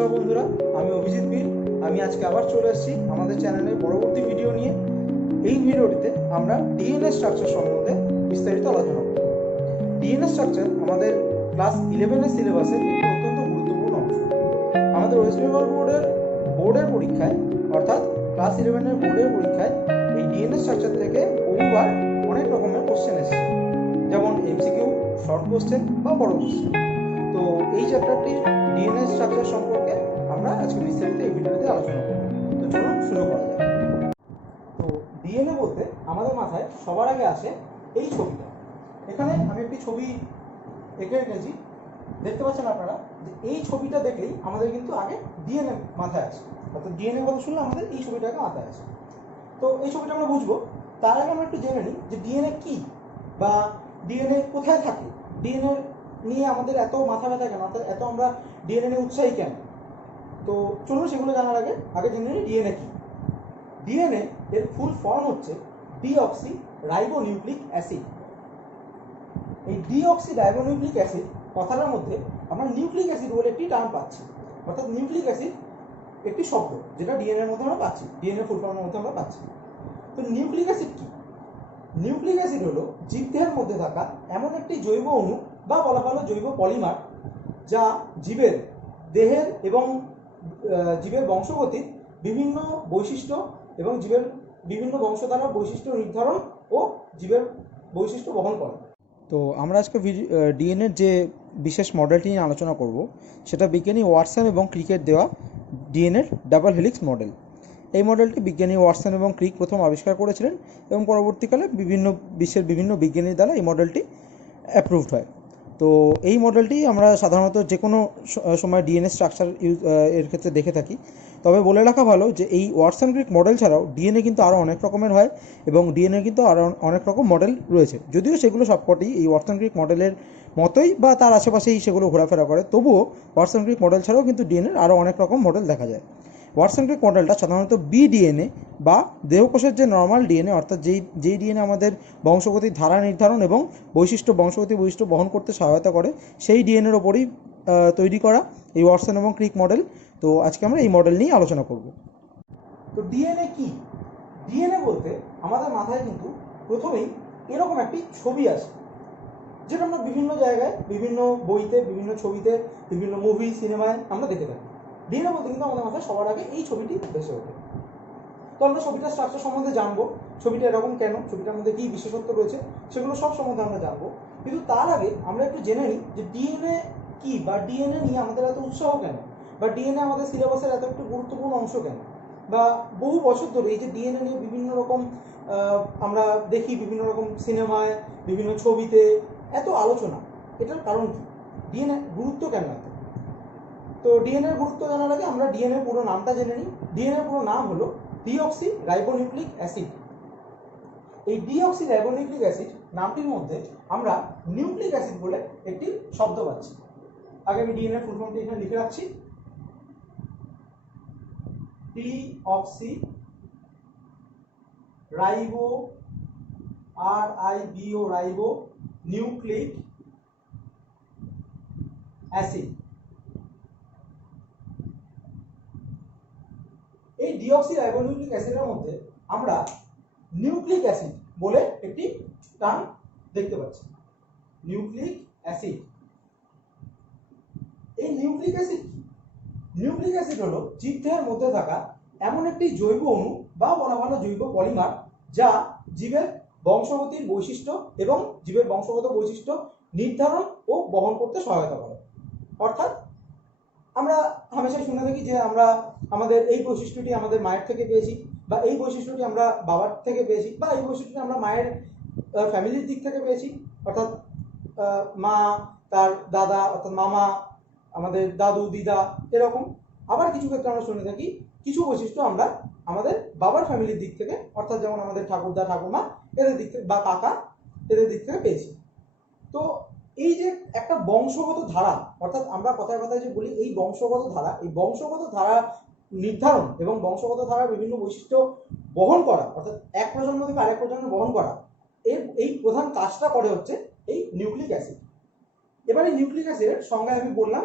নমস্কার বন্ধুরা, আমি অভিজিৎ বীর। আমি আজকে আবার চলে এসেছি আমাদের চ্যানেলের পরবর্তী ভিডিও নিয়ে। এই ভিডিওটিতে আমরা ডিএনএ স্ট্রাকচার সম্বন্ধে বিস্তারিত আলোচনা করব। ডিএনএ স্ট্রাকচার আমাদের ক্লাস 11-এর সিলেবাসের একটি অত্যন্ত গুরুত্বপূর্ণ অংশ। আমাদের ওয়েস্ট বেঙ্গল বোর্ডের পরীক্ষায়, অর্থাৎ ক্লাস 11-এর বোর্ডের পরীক্ষায় এই ডিএনএ স্ট্রাকচার থেকে বহুবার অনেক রকমের কোশ্চেন এসেছে, যেমন এমসিকিউ, শর্ট কোশ্চেন বা বড় কোশ্চেন। তো এই চ্যাপ্টারটির ডিএনএ স্ট্রাকচার সম্পর্কে আমরা আজকে বিস্তারিত এই ভিডিওতে আলোচনা করব। তো চলুন শুরু করা যাক। তো ডিএনএ বলতে আমাদের মাথায় সবার আগে আসে এই ছবিটা। এখানে আমি একটি ছবি এঁকে রেখেছি, দেখতে পাচ্ছেন আপনারা যে এই ছবিটা দেখলেই আমাদের কিন্তু আগে ডিএনএ মাথায় আসে, অর্থাৎ ডিএনএ কথা শুনলে আমাদের এই ছবিটাকে মাথায় আসে। তো এই ছবিটা আমরা বুঝবো, তার আগে আমরা একটু জেনে নিই যে ডিএনএ কি বা ডিএনএ কোথায় থাকে, ডিএনএ নিয়ে আমাদের এত মাথা ব্যথা কেন, অর্থাৎ এত আমরা ডিএনএ নিয়ে উৎসাহী কেন। তো চলুন সেগুলো জানার আগে জেনে নিই ডিএনএ কি। ডিএনএ এর ফুল ফর্ম হচ্ছে ডিঅক্সি রাইবোনিউক্লিক অ্যাসিড। এই ডিঅক্সি রাইবোনিউক্লিক অ্যাসিড কথাটার মধ্যে আমরা নিউক্লিক অ্যাসিড বলে একটি টার্ম পাচ্ছি, অর্থাৎ নিউক্লিক অ্যাসিড একটি শব্দ যেটা ডিএনএ এর মধ্যে আমরা পাচ্ছি, ডিএনএ ফুল ফর্মের মধ্যে আমরা পাচ্ছি। তো নিউক্লিক অ্যাসিড কি? নিউক্লিক অ্যাসিড হলো জীবদেহের মধ্যে থাকা এমন একটি জৈব অণু বা বলা ভালো জৈব পলিমার, যা জীবের দেহের এবং জীবের বংশগতির বিভিন্ন বৈশিষ্ট্য এবং জীবের বিভিন্ন বংশধারার বৈশিষ্ট্য নির্ধারণ ও জীবের বৈশিষ্ট্য বহন করে। তো আমরা আজকে ডিএনএর যে বিশেষ মডেলটি নিয়ে আলোচনা করব, সেটা বিজ্ঞানী ওয়াটসন এবং ক্রিকের দেওয়া ডিএনএর ডাবল হেলিক্স মডেল। এই মডেলটি বিজ্ঞানী ওয়াটসন এবং ক্রিক প্রথম আবিষ্কার করেছিলেন এবং পরবর্তীকালে বিশ্বের বিভিন্ন বিজ্ঞানীর দ্বারা এই মডেলটি অ্যাপ্রুভড হয়। তো এই মডেলটি আমরা সাধারণত যে কোনো সময় ডিএনএ স্ট্রাকচার এর ক্ষেত্রে দেখে থাকি। তবে বলে রাখা ভালো যে এই ওয়াটসন ক্রিক মডেল ছাড়াও ডিএনএ কিন্তু আরও অনেক রকমের হয় এবং ডিএনএ কিন্তু আরও অনেক রকম মডেল রয়েছে, যদিও সেগুলো সবকটি এই ওয়াটসন ক্রিক মডেলের মতোই বা তার আশেপাশেই সেগুলো ঘোরাফেরা করে, তবুও ওয়াটসন ক্রিক মডেল ছাড়াও কিন্তু ডিএনএর আরও অনেক রকম মডেল দেখা যায়। ওয়াটসন ক্রিক মডেলটা সাধারণত বিডিএনএ বা দেহকোষের যে নর্মাল ডিএনএ, অর্থাৎ যেই ডিএনএ আমাদের বংশগতির ধারা নির্ধারণ এবং বংশগতি বৈশিষ্ট্য বহন করতে সহায়তা করে, সেই ডিএনএর ওপরই তৈরি করা এই ওয়াটসন এবং ক্রিক মডেল। তো আজকে আমরা এই মডেল নিয়ে আলোচনা করব। তো ডিএনএ কি? ডিএনএ বলতে আমাদের মাথায় কিন্তু প্রথমেই এরকম একটি ছবি আসে, যেটা আমরা বিভিন্ন জায়গায়, বিভিন্ন বইতে, বিভিন্ন ছবিতে, বিভিন্ন মুভি, সিনেমায় আমরা দেখে থাকি। ডিএনএ বলতে কিন্তু আমাদের মাথায় সবার আগে এই ছবিটি ভেসে ওঠে। তো আমরা ছবিটার স্ট্রাকচার সম্বন্ধে জানবো, ছবিটা এরকম কেন, ছবিটার মধ্যে কী বিশেষত্ব রয়েছে, সেগুলো সব সম্বন্ধে আমরা জানবো। কিন্তু তার আগে আমরা একটু জেনে নিই যে ডিএনএ কি বা ডিএনএ নিয়ে আমাদের এত উৎসাহ কেন, বা ডিএনএ আমাদের সিলেবাসের এত একটু গুরুত্বপূর্ণ অংশ কেন, বা বহু বছর ধরে এই যে ডিএনএ নিয়ে বিভিন্ন রকম আমরা দেখি, বিভিন্ন রকম সিনেমায়, বিভিন্ন ছবিতে এত আলোচনা, এটার কারণ কি? ডিএনএ গুরুত্ব কেন এত? তো ডিএনএর গুরুত্ব জানার আগে আমরা ডিএনএর পুরো নামটা জেনে নিই। ডিএনএর পুরো নাম হলো ডিঅক্সি রাইবোনিউক্লিক অ্যাসিড। এই ডিঅক্সি রাইবোনিউক্লিক অ্যাসিড নামটির মধ্যে আমরা নিউক্লিক অ্যাসিড বলে একটি শব্দ পাচ্ছি। আগে আমি ডিএনএর ফুল ফর্মটি এখানে লিখে রাখছি। Deoxy ribo ribo nucleic acid. এই ডিঅক্সি রাইবোনিউক্লিক অ্যাসিডের মধ্যে আমরা নিউক্লিক অ্যাসিড বলে একটি টার্ম দেখতে পাচ্ছি, নিউক্লিক অ্যাসিড। এই নিউক্লিক অ্যাসিড কি? নিউক্লিক অ্যাসিড হলো জীবদেহের মধ্যে থাকা এমন একটি জৈব অণু বা বলা ভালো জৈব পলিমার, যা জীবের বংশগতির বৈশিষ্ট্য এবং জীবের বংশগত বৈশিষ্ট্য নির্ধারণ ও বহন করতে সহায়তা করে। অর্থাৎ আমরা হামেশাই শুনে থাকি যে আমরা আমাদের এই বৈশিষ্ট্যটি আমাদের মায়ের থেকে পেয়েছি, বা এই বৈশিষ্ট্যটি আমরা বাবার থেকে পেয়েছি, বা এই বৈশিষ্ট্যটি আমরা মায়ের ফ্যামিলির দিক থেকে পেয়েছি, অর্থাৎ মা, তার দাদা অর্থাৎ মামা, আমাদের দাদু দিদা, এরকম। আবার কিছু ক্ষেত্রে আমরা শুনে থাকি কিছু বৈশিষ্ট্য আমরা আমাদের বাবার ফ্যামিলির দিক থেকে, অর্থাৎ যেমন আমাদের ঠাকুরদা ঠাকুমা এদের দিক থেকে বা কাকা এদের দিক থেকে পেয়েছি। তো এই যে একটা বংশগত ধারা, অর্থাৎ আমরা কথায় কথায় যে বলি এই বংশগত ধারা, এই বংশগত ধারা নির্ধারণ এবং বংশগত ধারার বিভিন্ন বৈশিষ্ট্য বহন করা, অর্থাৎ এক প্রজন্ম থেকে আরেক প্রজন্মে বহন করা, এই প্রধান কাজটা করে হচ্ছে এই নিউক্লিক অ্যাসিড। এবারে নিউক্লিক অ্যাসিডের সংজ্ঞায় আমি বললাম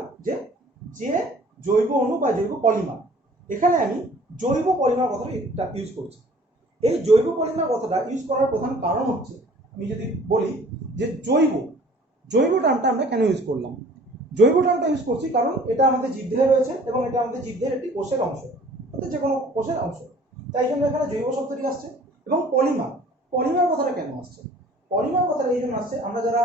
যে জৈব অণু বা জৈব পলিমার। এখানে আমি জৈব পলিমার কথাটা ইউজ করছি। এই জৈব পলিমার কথাটা ইউজ করার প্রধান কারণ হচ্ছে, আমি যদি বলি যে জৈব টার্মটা আমরা কেন ইউজ করলাম। জৈব টার্মটা ইউজ করছি কারণ এটা আমাদের জীবদেহে রয়েছে এবং এটা আমাদের জীবদেহের একটি কোষের অংশ, অর্থাৎ যে কোনো কোষের অংশ, তাই জন্য এখানে জৈব শব্দটি আসছে। এবং পলিমার কথাটা কেন আসছে? পলিমার কথাটা এই জন্য আসছে, আমরা যারা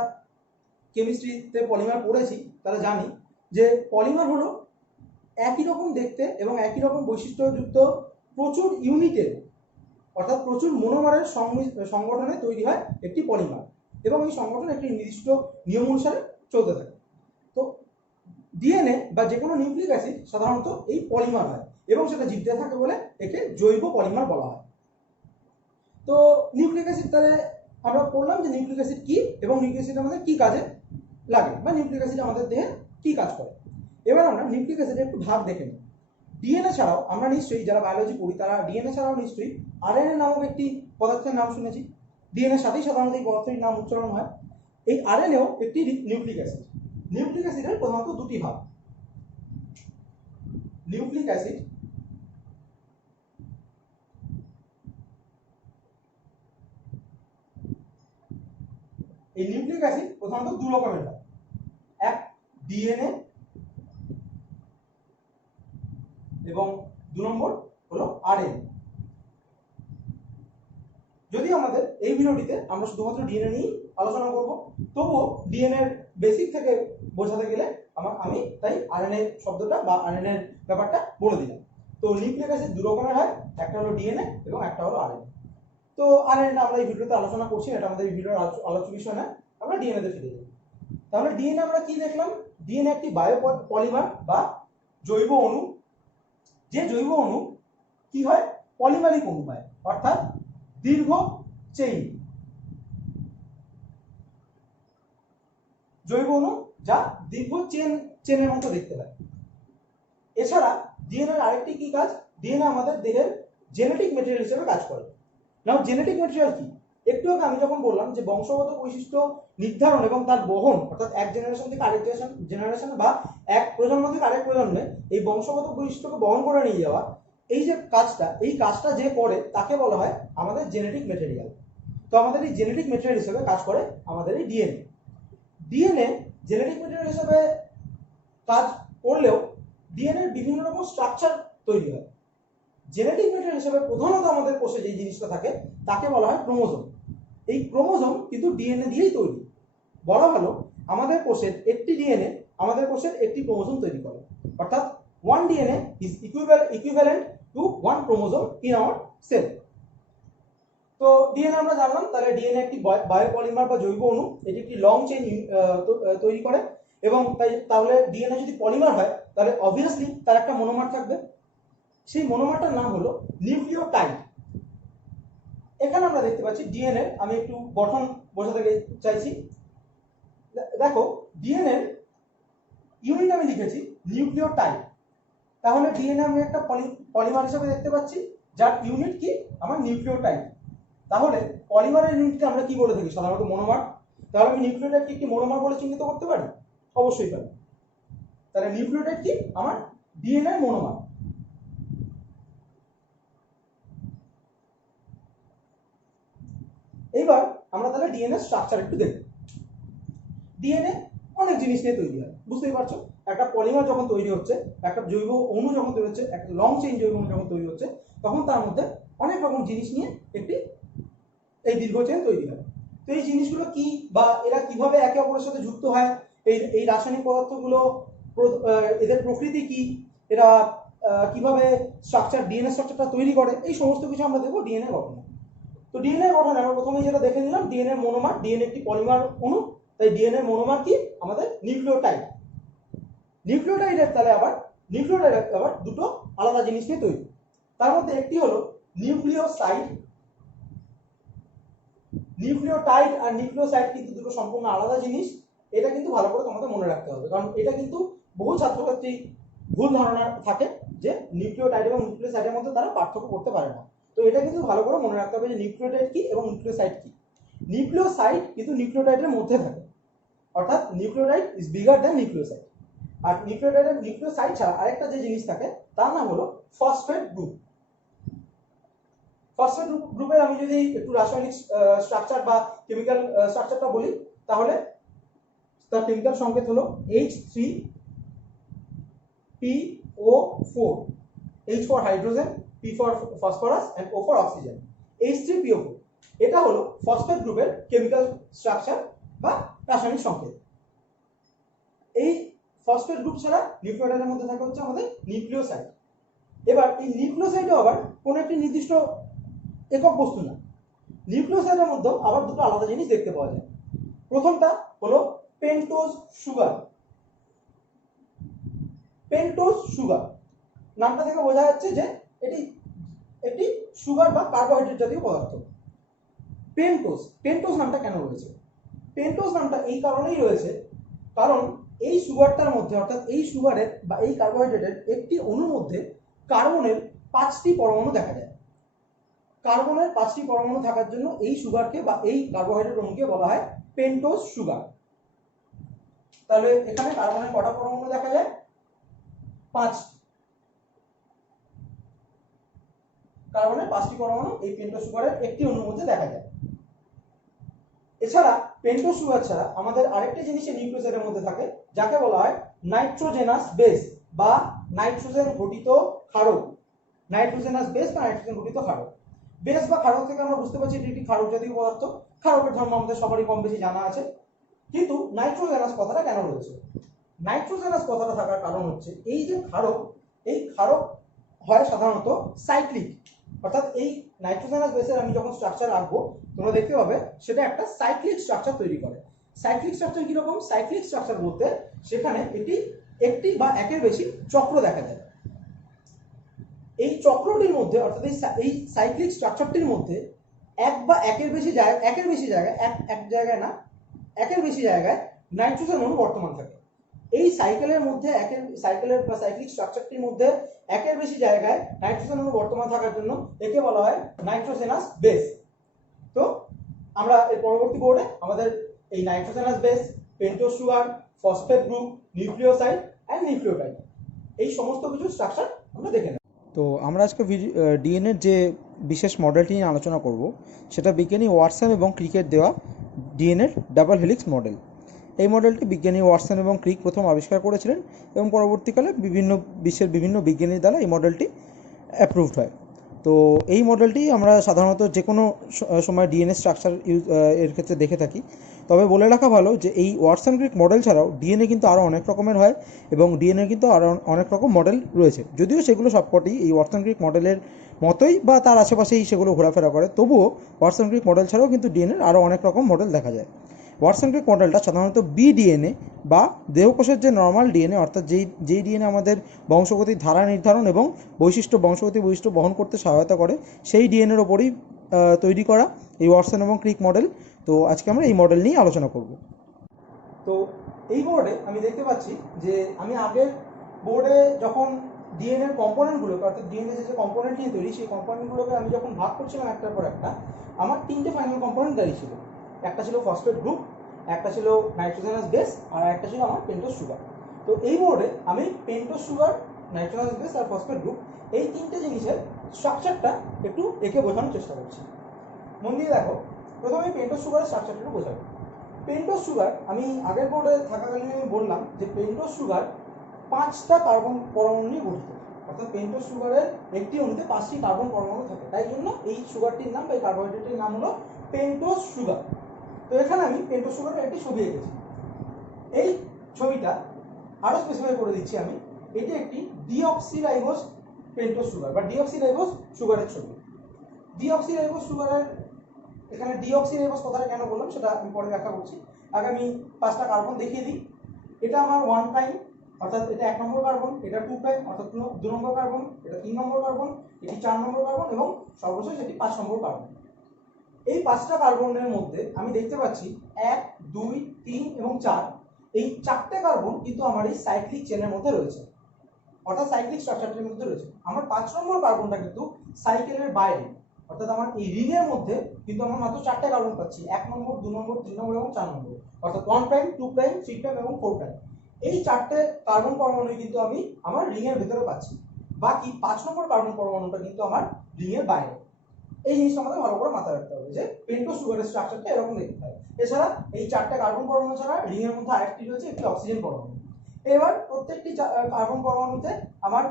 কেমিস্ট্রিতে পলিমার পড়েছি তারা জানি যে পলিমার হলো একই রকম দেখতে এবং একই রকম বৈশিষ্ট্যযুক্ত প্রচুর ইউনিটের, অর্থাৎ প্রচুর মনোমারের সংগঠনে তৈরি হয় একটি পলিমার, এবং এই সংগঠন একটি নির্দিষ্ট নিয়ম অনুসারে চলতে থাকে। তো ডিএনএ বা যে কোনো নিউক্লিক অ্যাসিড সাধারণত এই পলিমার হয় এবং সেটা জীবদেহে থাকে বলে একে জৈব পলিমার বলা হয়। তো নিউক্লিক অ্যাসিড, তাহলে আমরা বললাম যে নিউক্লিক অ্যাসিড কি এবং নিউক্লিক অ্যাসিড আমাদের কি কাজে লাগে বা নিউক্লিক অ্যাসিড আমাদের দেহে কি কাজ করে। এবার আমরা নিউক্লিক অ্যাসিডের একটু ভাগ দেখে নিই। ডিএনএ ছাড়াও আমরা নিশ্চয়ই, যারা বায়োলজি পড়ি তারা ডিএনএ ছাড়াও নিশ্চয়ই আরএনএ নামক একটি পদার্থের নাম শুনেছি। ডিএনএর সাথেই সাধারণত এই পদার্থটির নাম উচ্চারণ হয়। এই আরএনএও একটি নিউক্লিক অ্যাসিড। নিউক্লিক অ্যাসিডের প্রধানত দুটি ভাগ, নিউক্লিক অ্যাসিড এই নিউক্লিক অ্যাসিড প্রধানত দু রকমের হয়, এক ডিএনএ এবং 2 নম্বর হলো আরএনএ। যদিও আমাদের এই ভিডিওটিতে আমরা শুধুমাত্র ডিএনএ নিয়েই আলোচনা করব, তবুও ডিএনএ বেসিক থেকে বোঝাতে গেলে আমি তাই আরএনএ শব্দটা বা আরএনএ ব্যাপারটা বলে দিলাম। তো নিউক্লিক অ্যাসিড দু রকমের হয়, একটা হলো ডিএনএ এবং একটা হলো আরএনএ। তো আরএনএটা আমরা এই ভিডিওতে আলোচনা করছি, এটা আমাদের এই ভিডিওর আলোচ্য বিষয় না, আমরা ডিএনএ তে ফিরে যাব। তাহলে ডিএনএ আমরা কি দেখলাম? ডিএনএ একটি বায়ো পলিমার বা জৈব অণু, যে জৈব অণু কি হয়, পলিমারিক অণু হয়, অর্থাৎ দীর্ঘ চেইন জৈব অণু যা দীর্ঘ চেনের মতো দেখতে হয়। এছাড়া ডিএনএ এর আরেকটি কি কাজ, ডিএনএ আমাদের দেহের জেনেটিক ম্যাটেরিয়াল হিসেবে কাজ করে। নাও জেনেটিক ম্যাটেরিয়াল কি? একটু আগে আমি যখন বললাম যে বংশগত বৈশিষ্ট্য নির্ধারণ এবং তার বহন, অর্থাৎ এক জেনারেশন থেকে আরেক জেনারেশন বা এক প্রজন্ম থেকে আরেক প্রজন্মে এই বংশগত বৈশিষ্ট্যকে বহন করে নিয়ে যাওয়া, এই যে কাজটা, এই কাজটা যে করে তাকে বলা হয় আমাদের জেনেটিক ম্যাটেরিয়াল। তো আমাদের এই জেনেটিক ম্যাটেরিয়াল হিসেবে কাজ করে আমাদের এই ডিএনএ। ডিএনএ জেনেটিক ম্যাটেরিয়াল হিসেবে কাজ করলেও ডিএনএ এর বিভিন্ন রকম স্ট্রাকচার তৈরি হয়। জেনেটিক ম্যাটেরিয়াল হিসেবে প্রধানত আমাদের কোষে যে জিনিসটা থাকে তাকে বলা হয় ক্রোমোজোম। এই ক্রোমোজোম কিন্তু ডিএনএ দিয়েই তৈরি। বলা ভালো, আমাদের কোষের একটি ডিএনএ আমাদের কোষের একটি ক্রোমোজোম তৈরি করে, অর্থাৎ one DNA is equivalent to one chromosome in our cell। তো ডিএনএ আমরা জানলাম, তাহলে ডিএনএ একটি বায়োপলিমার বা জৈব অণু, এটি একটি লং চেইন তৈরি করে, এবং তাহলে ডিএনএ যদি পলিমার হয় তাহলে অবভিয়াসলি তার একটা মনোমার থাকবে। সেই মনোমারটার নাম হলো নিউক্লিওটাইড। এখানে আমরা দেখতে পাচ্ছি ডিএনএ, আমি একটু গঠন বোঝাতে চাইছি। দেখো, ডিএনএ ইউনিট আমি লিখেছি নিউক্লিওটাইড, তাহলে ডিএনএ আমি একটা পলিমার হিসেবে দেখতে পাচ্ছি যার ইউনিট কি, আমার নিউক্লিওটাইড। তাহলে পলিমারের ইউনিটকে আমরা কি বলে থাকি সাধারণত? মনোমার। তাহলে আমি নিউক্লিওটাইডকে একটি মনোমার বলে চিহ্নিত করতে পারি? অবশ্যই পারি। তাহলে নিউক্লিওটাইড কি, আমার ডিএনএ মনোমার। এইবার আমরা তাহলে ডিএনএ স্ট্রাকচার একটু দেখব। ডিএনএ অনেক জিনিস নিয়ে তৈরি হয়, বুঝতেই পারছো। একটা পলিমার যখন তৈরি হচ্ছে, একটা জৈব অণু যখন তৈরি হচ্ছে, একটা লং চেইন জৈব অণু যখন তৈরি হচ্ছে, তখন তার মধ্যে অনেক রকম জিনিস নিয়ে একটি এই দীর্ঘ চেইন তৈরি হয়। তো এই জিনিসগুলো কি বা এরা কিভাবে একে অপরের সাথে যুক্ত হয়, এই রাসায়নিক পদার্থগুলো এদের প্রকৃতি কি, এরা কিভাবে স্ট্রাকচার, ডিএনএ স্ট্রাকচারটা তৈরি করে, এই সমস্ত কিছু আমরা দেখবো ডিএনএ গঠনে। তো ডিএনএ গঠন আমরা প্রথমেই যেটা দেখে নিলাম, ডিএনএ মনোমার। ডিএনএ একটি পলিমার অণু, তাই ডিএনএ মনোমার কি, আমাদের নিউক্লিওটাইড। নিউক্লিওটাইড আবার দুটো আলাদা জিনিস নিয়ে তৈরি। তার মধ্যে একটি হলো নিউক্লিওসাইড। নিউক্লিওটাইড আর নিউক্লিওসাইড কিন্তু দুটো সম্পূর্ণ আলাদা জিনিস। এটা কিন্তু ভালো করে তোমাদের মনে রাখতে হবে, কারণ এটা কিন্তু বহু ছাত্রছাত্রী ভুল ধারণা থাকে যে নিউক্লিওটাইড এবং নিউক্লিওসাইডের মধ্যে তারা পার্থক্য করতে পারে না। তো এটা কিন্তু ভালো করে মনে রাখতে হবে যে নিউক্লিওটাইড কি এবং নিউক্লিওসাইড কি। নিউক্লিওসাইড কিন্তু নিউক্লিওটাইডের মধ্যে থাকে, অর্থাৎ nucleotide is bigger than nucleoside. আর নিউক্লিওটাইডের নিউক্লিওসাইড ছাড়া আরেকটা যে জিনিস থাকে তার নাম হলো ফসফেট গ্রুপ। ফসফেট গ্রুপের আমি যদি একটু রাসায়নিক স্ট্রাকচার বা কেমিক্যাল স্ট্রাকচারটা বলি, তাহলে তার কেমিক্যাল সংকেত হলো H3PO4, H for hydrogen, P for phosphorus and O for oxygen, H3PO4। এটা হলো ফসফেট গ্রুপের কেমিক্যাল স্ট্রাকচার বা রাসায়নিক সংকেত। এই ফসফেট গ্রুপ ছাড়া নিউক্লিওটাইডের মধ্যে থাকে হচ্ছে আমাদের নিউক্লিওসাইড। এবার এই নিউক্লিওসাইডও আবার কোনো একটি নির্দিষ্ট একক বস্তু না, নিউক্লিওসাইডের মধ্যে আবার দুটো আলাদা জিনিস দেখতে পাওয়া যায়। প্রথমটা হলো পেন্টোজ সুগার। পেন্টোজ সুগার নামটা থেকে বোঝা যাচ্ছে যে এটি একটি সুগার বা কার্বোহাইড্রেট জাতীয় পদার্থ। পেন্টোজ নামটা কেন রয়েছে? পেন্টোজ নামটা এই কারণেই রয়েছে কারণ এই সুগারটার মধ্যে, অর্থাৎ এই সুগারের বা এই কার্বোহাইড্রেটের একটি অণুর মধ্যে কার্বনের 5টি পরমাণু দেখা যায়। কার্বনের 5টি পরমাণু থাকার জন্য এই সুগারকে বা এই কার্বোহাইড্রেট অণুকে বলা হয় পেন্টোজ সুগার। তাহলে এখানে কার্বনের কটা পরমাণু দেখা যায়? 5। কার্বনের 5টি পরমাণু এই পেন্টোজ সুগারের একটি অণুর মধ্যে দেখা যায়। এছাড়া পেন্টোজ সুগার ছাড়া আমাদের আরেকটি জিনিস নিউক্লিওসাইডের মধ্যে থাকে যাকে বলা হয় নাইট্রোজেনাস বেস বা নাইট্রোজেন ঘটিত ক্ষারক। নাইট্রোজেনাস বেস বা নাইট্রোজেন ঘটিত ক্ষারক। বেস বা ক্ষারক থেকে আমরা বুঝতে পারছি এটি একটি ক্ষারক জাতীয় পদার্থ। ক্ষারকের ধর্ম আমাদের সবারই কম বেশি জানা আছে। কিন্তু নাইট্রোজেনাস কথাটা কেন রয়েছে? নাইট্রোজেনাস কথাটা থাকার কারণ হচ্ছে এই যে ক্ষারক, এই ক্ষারক হয় সাধারণত সাইক্লিক, অর্থাৎ এই নাইট্রোজেনাস বেসের আমি যখন স্ট্রাকচার আঁকবো তোমরা দেখতে পাবে সেটা একটা সাইক্লিক স্ট্রাকচার তৈরি করে। সাইক্লিক স্ট্রাকচার কিরকম? সাইক্লিক স্ট্রাকচার বলতে সেখানে এটি একটি বা একের বেশি চক্র দেখা যায়। এই চক্রটির মধ্যে, অর্থাৎ এই সাইক্লিক স্ট্রাকচারটির মধ্যে এক বা একের বেশি জায়গায় একের বেশি জায়গায় নাইট্রোজেন অণু বর্তমান থাকে। এই সাইকেলের মধ্যে সাইকেলের বা সাইক্লিক স্ট্রাকচারটির মধ্যে একের বেশি জায়গায় নাইট্রোজেন অণু বর্তমান থাকার জন্য একে বলা হয় নাইট্রোজেনাস বেস। তো আমরা এর পরবর্তী বোর্ডে আমাদের এই nitrogenous base, pentose sugar, phosphate group, nucleoside and nucleotide এই সমস্ত কিছু স্ট্রাকচার আমরা দেখে নেব। তো আমরা আজকে ডিএনএর যে বিশেষ মডেলটি নিয়ে আলোচনা করব সেটা বিজ্ঞানী ওয়াটসন এবং ক্রিকের দেওয়া ডিএনএর ডাবল হেলিক্স মডেল। এই মডেলটি বিজ্ঞানী ওয়াটসন এবং ক্রিক প্রথম আবিষ্কার করেছিলেন এবং পরবর্তীকালে বিশ্বের বিভিন্ন বিজ্ঞানীর দ্বারা এই মডেলটি অ্যাপ্রুভড হয়। তো এই মডেলটি আমরা সাধারণত যে কোনো সময় ডিএনএ স্ট্রাকচার এর ক্ষেত্রে দেখে থাকি। তবে বলে রাখা ভালো যে এই ওয়াটসন ক্রিক মডেল ছাড়াও ডিএনএ কিন্তু আরও অনেক রকমের হয় এবং ডিএনএ কিন্তু আরও অনেক রকম মডেল রয়েছে। যদিও সেগুলো সবকটি এই ওয়াটসন ক্রিক মডেলের মতোই বা তার আশেপাশেই সেগুলো ঘোরাফেরা করে, তবুও ওয়াটসন ক্রিক মডেল ছাড়াও কিন্তু ডিএনএর আরও অনেক রকম মডেল দেখা যায়। ওয়াটসন ক্রিক মডেলটা সাধারণত বিডিএনএ বা দেহকোষের যে নর্মাল ডিএনএ, অর্থাৎ যেই ডিএনএ আমাদের বংশগতির ধারা নির্ধারণ এবং বংশগতি বৈশিষ্ট্য বহন করতে সহায়তা করে, সেই ডিএনএর ওপরই তৈরি করা এই ওয়াটসন এবং ক্রিক মডেল। তো আজকে আমরা এই মডেল নিয়ে আলোচনা করব। তো এই বোর্ডে আমি দেখতে পাচ্ছি যে আমি আগের বোর্ডে যখন ডিএনএর কম্পোনেন্টগুলোকে, অর্থাৎ ডিএনএ যে কম্পোনেন্ট নিয়ে তৈরি সেই কম্পোনেন্টগুলোকে আমি যখন ভাগ করছিলাম একটার পর একটা, আমার 3টে ফাইনাল কম্পোনেন্ট দাঁড়িয়েছিল। একটা ছিল ফসফেট গ্রুপ, একটা ছিল নাইট্রোজেনাস বেস, আর একটা ছিল আমার পেন্টোজ সুগার। তো এই বোর্ডে আমি পেন্টোজ সুগার, নাইট্রোজেনাস বেস আর ফসফেট গ্রুপ এই 3টে জিনিসের স্ট্রাকচারটা একটু এঁকে বোঝানোর চেষ্টা করছি। মন দিয়ে দেখো, প্রথমে পেন্টোজ সুগারের স্ট্রাকচারটা একটু বোঝাবো। পেন্টোজ সুগার আমি আগের বোর্ডে থাকাকালীন আমি বললাম যে পেন্টোজ সুগার 5টা কার্বন পরমাণু নিয়ে গঠিত, অর্থাৎ পেন্টোজ সুগারের একটি অণুতে 5টি কার্বন পরমাণু থাকে, তাই জন্য এই সুগারটির নাম বা এই কার্বোহাইড্রেটের নাম হলো পেন্টোজ সুগার। তো এখানে আমি পেন্টোজ সুগারের একটি ছবি এঁকেছি। এই ছবিটা আরো স্পেসিফাই করে দিচ্ছি আমি, এটি একটি ডিঅক্সিরাইবোজ পেন্টোজ সুগার বা ডিঅক্সিরাইবোজ সুগারের ছবি। ডিঅক্সিরাইবোজ সুগারের এখানে ডিঅক্সিরাইবোজ কথাটা কেন বললাম সেটা আমি পরে ব্যাখ্যা করছি। আগে আমি 5টা কার্বন দেখিয়ে দিই। এটা আমার 1 প্রাইম, অর্থাৎ এটা 1 নম্বর কার্বন, এটা 2 প্রাইম অর্থাৎ 2 নম্বর কার্বন, এটা 3 নম্বর কার্বন, এটি 4 নম্বর কার্বন এবং সর্বশেষ এটি 5 নম্বর কার্বন। এই 5টা কার্বনের মধ্যে আমি দেখতে পাচ্ছি 1, 2, 3 এবং 4, এই 4টে কার্বন কিন্তু আমার এই সাইক্লিক চেনের মধ্যে রয়েছে, অর্থাৎ সাইক্লিক স্ট্রাকচারটির মধ্যে রয়েছে। আমার 5 নম্বর কার্বনটা কিন্তু সাইকেলের বাইরে, অর্থাৎ আমার এই রিংয়ের মধ্যে কিন্তু আমরা মাত্র 4টে কার্বন পাচ্ছি, 1 নম্বর, 2 নম্বর, 3 নম্বর এবং 4 নম্বর, অর্থাৎ 1 প্রাইম, 2 প্রাইম, 3 প্রাইম এবং 4 প্রাইম। এই 4টে কার্বন পরমাণু কিন্তু আমি আমার রিং এর ভিতরে পাচ্ছি, বাকি 5 নম্বর কার্বন পরমাণুটা কিন্তু আমার রিং এর বাইরে। এই জিনিসটা আমাদের ভালো করে মাথায় রাখতে হবে যে পেন্টোজ সুগারের স্ট্রাকচারটা এরকম দেখতে হয়। এছাড়া এই 4টে কার্বন পরমাণু ছাড়া রিং এর মধ্যে আরেকটি রয়েছে একটি অক্সিজেন পরমাণু। এবার প্রত্যেকটি কার্বন পরমাণুতে আমার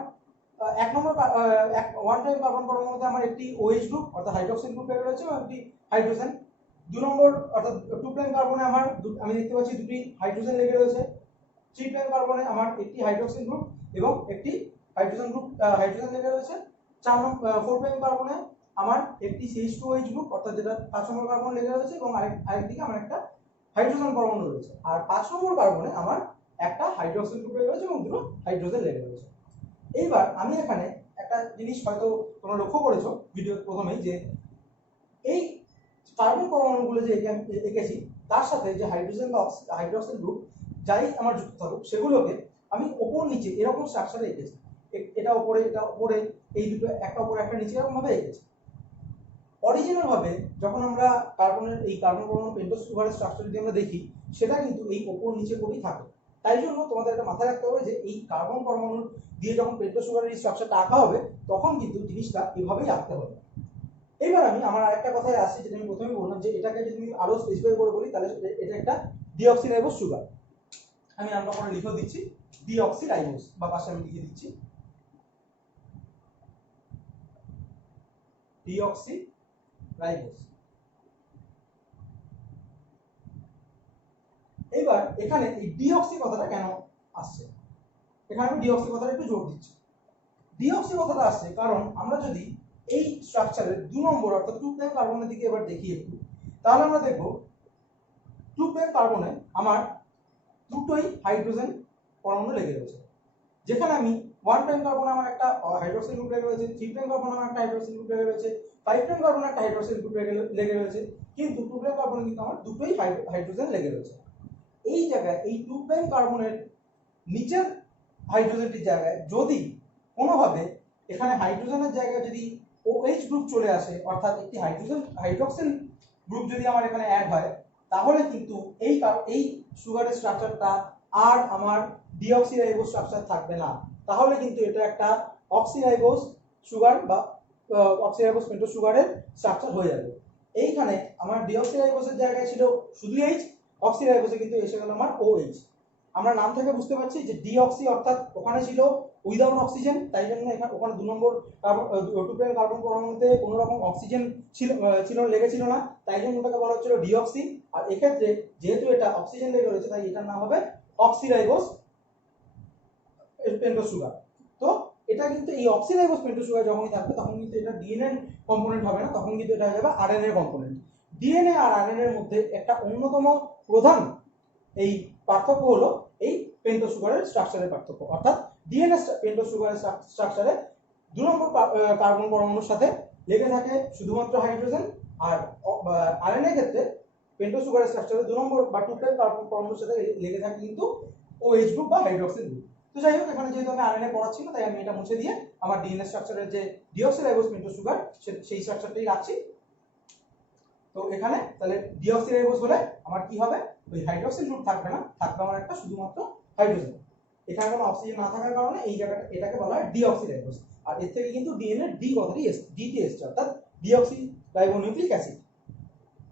এক নম্বর 1 টাইম কার্বন পরমাণুতে আমার একটি OH গ্রুপ অর্থাৎ হাইড্রোক্সিল গ্রুপ লেগে রয়েছে এবং একটি হাইড্রোজেন। 2 নম্বর অর্থাৎ 2 প্রাইম কার্বনে আমার আমি দেখতে পাচ্ছি দুটি হাইড্রোজেন লেগে রয়েছে। 3 প্রাইম কার্বনে আমার একটি হাইড্রোক্সিল গ্রুপ এবং একটি হাইড্রোজেন লেগে রয়েছে। 4 প্রাইম কার্বনে আমার একটি CH2OH গ্রুপ অর্থাৎ যেটা 5 নম্বর কার্বন লেগে রয়েছে এবং আরেকদিকে আমার একটা হাইড্রোজেন পরমাণু রয়েছে। আর 5 নম্বর কার্বনে আমার একটা হাইড্রোক্সিল গ্রুপ লেগে রয়েছে এবং দুটো হাইড্রোজেন লেগে রয়েছে। এইবার আমি এখানে একটা জিনিস হয়তো তোমরা লক্ষ্য করেছো ভিডিও প্রথমেই যে এই কার্বন পরমাণুগুলো যে এঁকেছি তার সাথে যে হাইড্রোজেন বা হাইড্রোক্সিল গ্রুপ যাই আমার যুক্ত থাকুক সেগুলোকে আমি ওপর নিচে এরকম স্ট্রাকচারে এঁকেছি। এটা উপরে এই দুটো একটা উপরে একটা নিচে এরকম ভাবে এঁকেছি। অরিজিনাল ভাবে যখন আমরা কার্বন পরমাণু পেন্টোজ সুগারের স্ট্রাকচার যদি আমরা দেখি সেটা কিন্তু এই ওপর নিচে করেই থাকে। তাই জন্য তোমাদের এটা মাথায় রাখতে হবে যে এই কার্বন পরমাণু দিয়ে যখন পেন্টোজ সুগারের এই স্ট্রাকচারটা আঁকা হবে তখন কিন্তু জিনিসটা এভাবেই আঁকতে হবে। এবার আমি আমার আরেকটা কথায় আসছি যেটা আমি প্রথমে বললাম যে এটাকে যদি আমি আরো স্পেসিফাই করে বলি তাহলে এটা একটা ডিঅক্সিরাইবোজ সুগার। আমি আমরা করে লিখে দিচ্ছি ডিঅক্সিরাইবোজ বা পাশে আমি লিখে দিচ্ছি ডিঅক্সিরাইবোজ। এবার এখানে এই ডিঅক্সি কথাটা কেন আসছে, এখানে আমি ডিঅক্সি কথাটা একটু জোর দিচ্ছি। ডিঅক্সি কথাটা আসছে কারণ আমরা যদি এই স্ট্রাকচারের 2 নম্বর অর্থাৎ 2 প্রাইম কার্বনের দিকে এবার দেখি একটু, তাহলে আমরা দেখব 2 প্রাইম কার্বনে আমার দুটোই হাইড্রোজেন পরমাণু লেগে রয়েছে। যেখানে আমি 1 প্রাইম কার্বনে আমার একটা হাইড্রোক্সিল গ্রুপ লেগে রয়েছে, 3 প্রাইম কার্বনে আমার একটা হাইড্রোক্সিল গ্রুপ লেগে রয়েছে, 5 প্রাইম কার্বনে একটা হাইড্রোক্সিল গ্রুপ লেগে রয়েছে, কিন্তু 2 প্রাইম কার্বনে কিন্তু আমার দুটোই হাইড্রোজেন লেগে রয়েছে। এই জায়গায় এই 2 প্রাইম কার্বনের নিচের হাইড্রোজেনটির জায়গায় যদি কোনোভাবে এখানে হাইড্রোজেনের জায়গায় যদি OH গ্রুপ চলে আসে অর্থাৎ একটি হাইড্রোক্সিল গ্রুপ যদি আমার এখানে অ্যাড হয় তাহলে কিন্তু এই সুগারের স্ট্রাকচারটা আর আমার ডিঅক্সিরাইবোজ স্ট্রাকচার থাকবে না, তাহলে কিন্তু এটা একটা অক্সিরাইবোজ সুগার বা অক্সিরাইবোজ পেন্টোজ সুগারের স্ট্রাকচার হয়ে যাবে। এইখানে আমার ডিঅক্সিরাইবোজের জায়গায় ছিল শুধু H, অক্সিরাইবোজে কিন্তু এসে গেল আমার OH। আমরা নাম থেকে বুঝতে পারছি যে ডিঅক্সি অর্থাৎ ওখানে ছিল উইদাউট অক্সিজেন, তাই জন্য এখানে ওখানে 2 নম্বর 2 প্রাইম কার্বন পরমাণুতে কোনো রকম অক্সিজেন লেগেছিল না, তাই জন্য ওটাকে বলা হচ্ছিল ডিঅক্সি। আর এক্ষেত্রে যেহেতু এটা অক্সিজেন লেগে রয়েছে তাই এটার নাম হবে অক্সিরাইবোজ পেন্টোজ সুগার। তো এটা কিন্তু এই অক্সিরাইবোজ পেন্টোজ সুগার যখনই থাকবে তখন কিন্তু এটা ডিএনএ কম্পোনেন্ট হবে না, তখন কিন্তু এটা হয়ে যাবে আরএনএ কম্পোনেন্ট। ডিএনএ আর আরএনএ এর মধ্যে একটা অন্যতম প্রধান এই পার্থক্য হলো এই পেন্টোজ সুগারের স্ট্রাকচারের পার্থক্য, অর্থাৎ ডিএনএ পেন্টোজ সুগারের স্ট্রাকচারে 2 নম্বর কার্বন পরমাণুর সাথে লেগে থাকে শুধুমাত্র হাইড্রোজেন, আর আরএনএ ক্ষেত্রে পেন্টোজ সুগারের স্ট্রাকচারে 2 নম্বর বা 2 প্রাইম কার্বন পরমাণুর সাথে লেগে থাকে কিন্তু OH গ্রুপ বা হাইড্রোক্সিল গ্রুপ। তো যাই হোক এখানে যেহেতু আমি আরএনএ পড়াচ্ছি না তাই আমি এটা মুছে দিয়ে আমার ডিএনএ স্ট্রাকচারের যে ডিঅক্সিরাইবোজ পেন্টোজ সুগার সেই স্ট্রাকচারটাই রাখছি। তো এখানে তাহলে ডিঅক্সিরাইবোজ হলে আমার কি হবে, ওই হাইড্রোক্সিল গ্রুপ থাকবে না, থাকবে আমার একটা শুধুমাত্র হাইড্রোজেন। এখানে কোনো অক্সিজেন না থাকার কারণে এই জায়গাটা এটাকে বলা হয় ডিঅক্সিরাইবোজ। আর এর থেকে কিন্তু ডিএনএ ডি কথাটি ডিটি এসছে অর্থাৎ ডিঅক্সিরাইবোনিউক্লিক অ্যাসিড।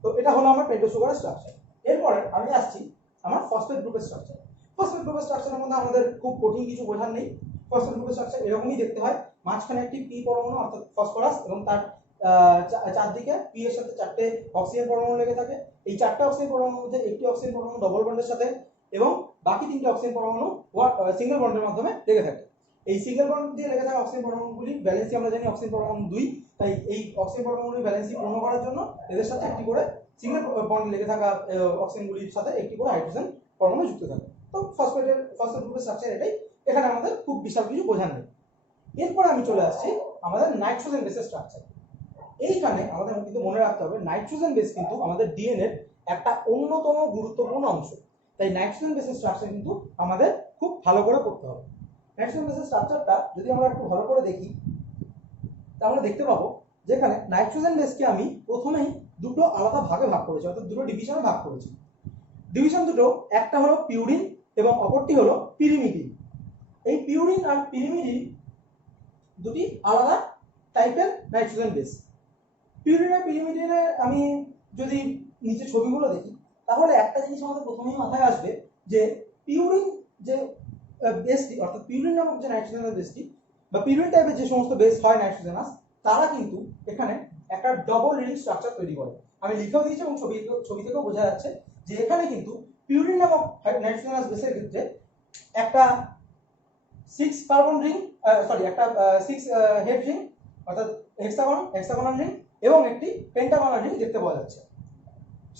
তো এটা হলো আমার পেন্টোজ সুগারের স্ট্রাকচার। এরপরে আমি আসছি আমার ফসফেট গ্রুপের স্ট্রাকচার। ফসফেট গ্রুপের স্ট্রাকচারের মধ্যে আমাদের খুব কঠিন কিছু বোঝার নেই। ফসফেট গ্রুপের স্ট্রাকচার এরকমই দেখতে হয়, মাঝখানে একটি পি পরমাণু অর্থাৎ ফসফরাস এবং তার চারদিকে পি এর সাথে 4টে অক্সিজেন পরমাণু লেগে থাকে। এই 4টে অক্সিজেন পরমাণুর মধ্যে একটি অক্সিজেন পরমাণু ডবল বন্ডের সাথে এবং বাকি 3টে অক্সিজেন পরমাণু সিঙ্গেল বন্ডের মাধ্যমে লেগে থাকে। এই সিঙ্গেল বন্ড দিয়ে লেগে থাকা অক্সিজেন পরমাণুগুলি ভ্যালেন্সি আমরা জানি অক্সিজেন পরমাণু 2, তাই এই অক্সিজেন পরমাণুর ভ্যালেন্সি পূর্ণ করার জন্য এদের সাথে একটি করে সিঙ্গেল বন্ড লেগে থাকা অক্সিজেনগুলির সাথে একটি করে হাইড্রোজেন পরমাণু যুক্ত থাকে। তো ফসফেট গ্রুপের স্ট্রাকচার এটাই, এখানে আমাদের খুব বিশাল কিছু বোঝার নেই। এরপরে আমি চলে আসছি আমাদের নাইট্রোজেন বেসের স্ট্রাকচার। এইখানে আমাদের কিন্তু মনে রাখতে হবে নাইট্রোজেন বেস কিন্তু আমাদের ডিএনএ একটা অন্যতম গুরুত্বপূর্ণ অংশ, তাই নাইট্রোজেন বেসের স্ট্রাকচার কিন্তু আমাদের খুব ভালো করে পড়তে হবে। নাইট্রোজেন বেসের স্ট্রাকচারটা যদি আমরা একটু ভালো করে দেখি তাহলে দেখতে পাবো যেখানে নাইট্রোজেন বেসকে আমি প্রথমেই দুটো আলাদা ভাগে ভাগ করেছি অর্থাৎ দুটো ডিভিশনে ভাগ করেছি। ডিভিশন দুটো, একটা হলো পিউরিন এবং অপরটি হলো পিরিমিডিন। এই পিউরিন আর পিরিমিডিন দুটি আলাদা টাইপের নাইট্রোজেন বেস। পিউরিন আর পিরিমিডিনে আমি যদি নিচে ছবিগুলো দেখি তাহলে একটা জিনিস আমাদের প্রথমেই মাথায় আসবে যে পিউরিন যে বেসটি অর্থাৎ পিউরিন নামক যে নাইট্রোজেনের বেসটি বা পিউরিন টাইপের যে সমস্ত বেস হয় নাইট্রোজেনাস, তারা কিন্তু এখানে একটা ডবল রিং স্ট্রাকচার তৈরি করে। আমি লিখেও দিয়েছি এবং ছবি থেকেও বোঝা যাচ্ছে যে এখানে কিন্তু পিউরিন নামক নাইট্রোজেনাস বেসের ক্ষেত্রে একটা 6 কার্বন রিং একটা 6 হেড রিং অর্থাৎ হেক্সাগোনাল রিং এবং একটি পেন্টাগোনাল রিং দেখতে পাওয়া যাচ্ছে।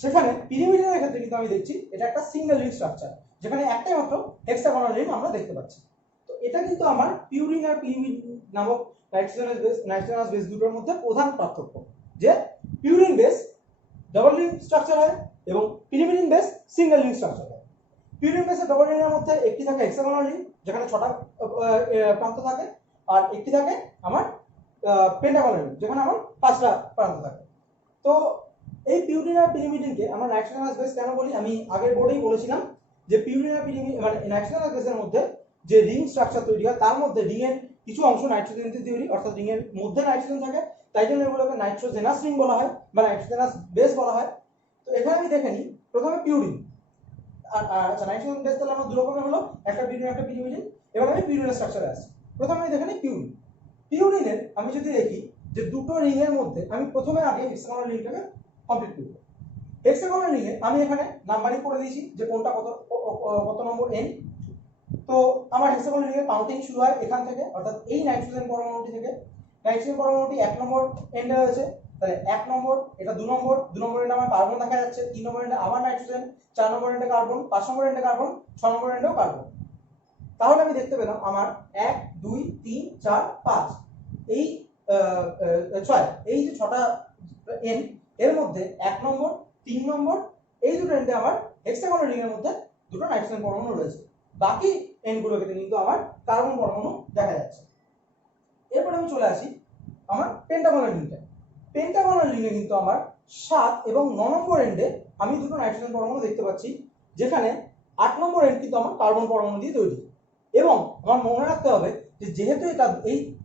সেখানে পিরিমিডিনের ক্ষেত্রে কিন্তু আমি দেখছি এটা একটা সিঙ্গেল রিং স্ট্রাকচার, যেখানে একটাই মাত্র হেক্সাগোনাল রিং আমরা দেখতে পাচ্ছি। তো এটা কিন্তু আমার পিউরিন আর পিরিমিডিন নামক নাইট্রোজেনাস বেস দুটোর মধ্যে প্রধান পার্থক্য, যে purine base double ring structure হয় এবং pyrimidine base single ring structure হয়। পিউরিন বেসের ডাবল রিং এর মধ্যে একটি থাকে হেক্সাগোনাল রিং যেখানে 6টা প্রান্ত থাকে, আর একটি থাকে আমার পেন্টাগোনাল রিং যেখানে আমার 5টা প্রান্ত থাকে। তো এই পিউরিন আর পিরিমিডিনকে আমরা নাইট্রোজেনাস বেস কেন বলি, আমি আগের বোর্ডেই বলেছিলাম যে পিউরিন আর পিরিমিডিন মানে নাইট্রোজেনাস বেসের মধ্যে যে রিং স্ট্রাকচার তৈরি হয় তার মধ্যে রিং এর কিছু অংশ নাইট্রোজেন দিয়ে তৈরি, অর্থাৎ রিং এর মধ্যে নাইট্রোজেন থাকে, তাই জন্য এগুলোকে নাইট্রোজেনাস রিং বলা হয় বা নাইট্রোজেনাস বেস বলা হয়। তো এখানে আমি দেখে নিই প্রথমে পিউরিন আর আচ্ছা নাইট্রোজেন বেস তাহলে আমার দু রকমের হলো, একটা পিউরিন একটা পিরিমিডিন। এবার আমি পিউরিনের স্ট্রাকচারে আসি। প্রথমে আমি দেখে নিই পিউরিন। পিউরিনের আমি যদি দেখি যে দুটো রিং এর মধ্যে আমি প্রথমে আগে হেক্সাগোনাল রিংটাকে কমপ্লিট করব। হেক্সাগোনাল রিং এ আমি এখানে নাম্বারিং করে দিয়েছি যে কোনটা কত নম্বর এন। তো আমার হেক্সাগোনাল রিং এর কাউন্টিং শুরু হয় এখান থেকে, অর্থাৎ এই নাইট্রোজেন পরমাণুটি থেকে। নাইট্রোজেন পরমাণুটি 1 নম্বর এন্ডে রয়েছে, তাহলে 1 নম্বর, এটা 2 নম্বর, 2 নম্বর এন্ডে আমার কার্বন দেখা যাচ্ছে, 3 নম্বর এন্ডে আবার নাইট্রোজেন, 4 নম্বর এন্ডে কার্বন, 5 নম্বর এন্ডে কার্বন, 6 নম্বর এন্ডেও কার্বন। তাহলে আমি দেখতে পেলাম আমার 1 2 3 4 5 এই 6 এই যে 6টা এন এর মধ্যে 1 নম্বর 3 নম্বর এই দুটো এন্ডে আমার হেক্সাগোনাল রিং এর মধ্যে দুটো নাইট্রোজেন পরমাণু রয়েছে। বাকি এন্ডগুলোতে কিন্তু আমার কার্বন পরমাণু দেখা যাচ্ছে। এরপর আমি চলে আসি আমার পেন্টাগোনাল রিংটা। পেন্টাগোনাল রিংয়ে কিন্তু আমার 7 এবং 9 নম্বর এন্ডে আমি দুটো নাইট্রোজেন পরমাণু দেখতে পাচ্ছি, যেখানে 8 নম্বর এন্ড কিন্তু আমার কার্বন পরমাণু দিয়ে তৈরি। এবং আমার মনে রাখতে হবে যে যেহেতু এটা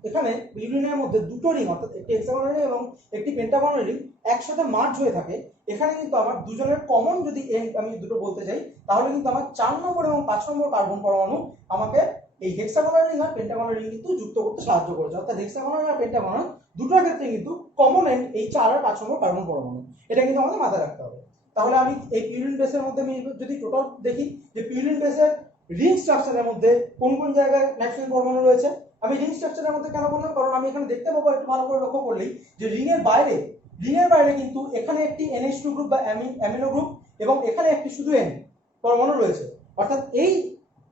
এখানে পিউরিনের মধ্যে দুটো রিং অর্থাৎ একটি হেক্সাগোনাল রিং এবং একটি পেন্টাগোনাল রিং একসাথে মার্জ হয়ে থাকে, এখানে কিন্তু আমার দুজনের কমন যদি এন্ড আমি দুটো বলতে চাই তাহলে কিন্তু আমার 4 নম্বর এবং 5 নম্বর কার্বন পরমাণু আমাকে এই হেক্সাগোনাল রিং আর পেন্টাগোনাল রিং কিন্তু যুক্ত করতে সাহায্য করেছে। অর্থাৎ হেক্সাগোনাল আর পেন্টাগোনাল দুটোর ক্ষেত্রে কিন্তু কমন এন্ড এই 4 আর 5 নম্বর কার্বন পরমাণু, এটা কিন্তু আমাদের মাথায় রাখতে হবে। তাহলে আমি এই পিউরিন বেসের মধ্যে আমি যদি টোটাল দেখি যে পিউরিন বেসের রিং স্ট্রাকচারের মধ্যে কোন কোন জায়গায় নাইট্রোজেন পরমাণু রয়েছে। আমি রিং স্ট্রাকচারের মধ্যে কেন বললাম, কারণ আমি এখানে দেখতে পাবো একটু ভালো করে লক্ষ্য করলেই যে রিং এর বাইরে কিন্তু এখানে একটি NH2 গ্রুপ বা অ্যামিনো গ্রুপ এবং এখানে একটি শুধু N পরমাণু রয়েছে। অর্থাৎ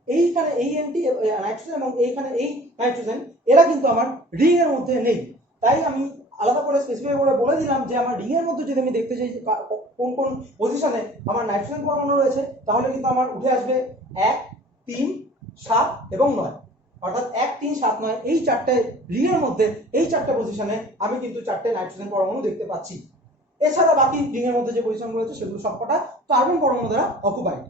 এইখানে এই এনটি নাইট্রোজেন এবং এইখানে এই নাইট্রোজেন এরা কিন্তু আমার রিং এর মধ্যে নেই। তাই আমি আলাদা করে স্পেসিফাই করে বলে দিলাম যে আমার রিং এর মধ্যে যদি আমি দেখতে চাই কোন কোন পজিশনে আমার নাইট্রোজেন পরমাণু রয়েছে, তাহলে কিন্তু আমার উঠে আসবে 1 3 7 এবং 9। অর্থাৎ 1 3 7 9 এই চারটে রিং এর মধ্যে এই চারটে পজিশনে আমি কিন্তু চারটে নাইট্রোজেন পরমাণু দেখতে পাচ্ছি। এছাড়া বাকি রিং এর মধ্যে যে পজিশন রয়েছে সেগুলো সবকটা কার্বন পরমাণু দ্বারা অকুপাইড।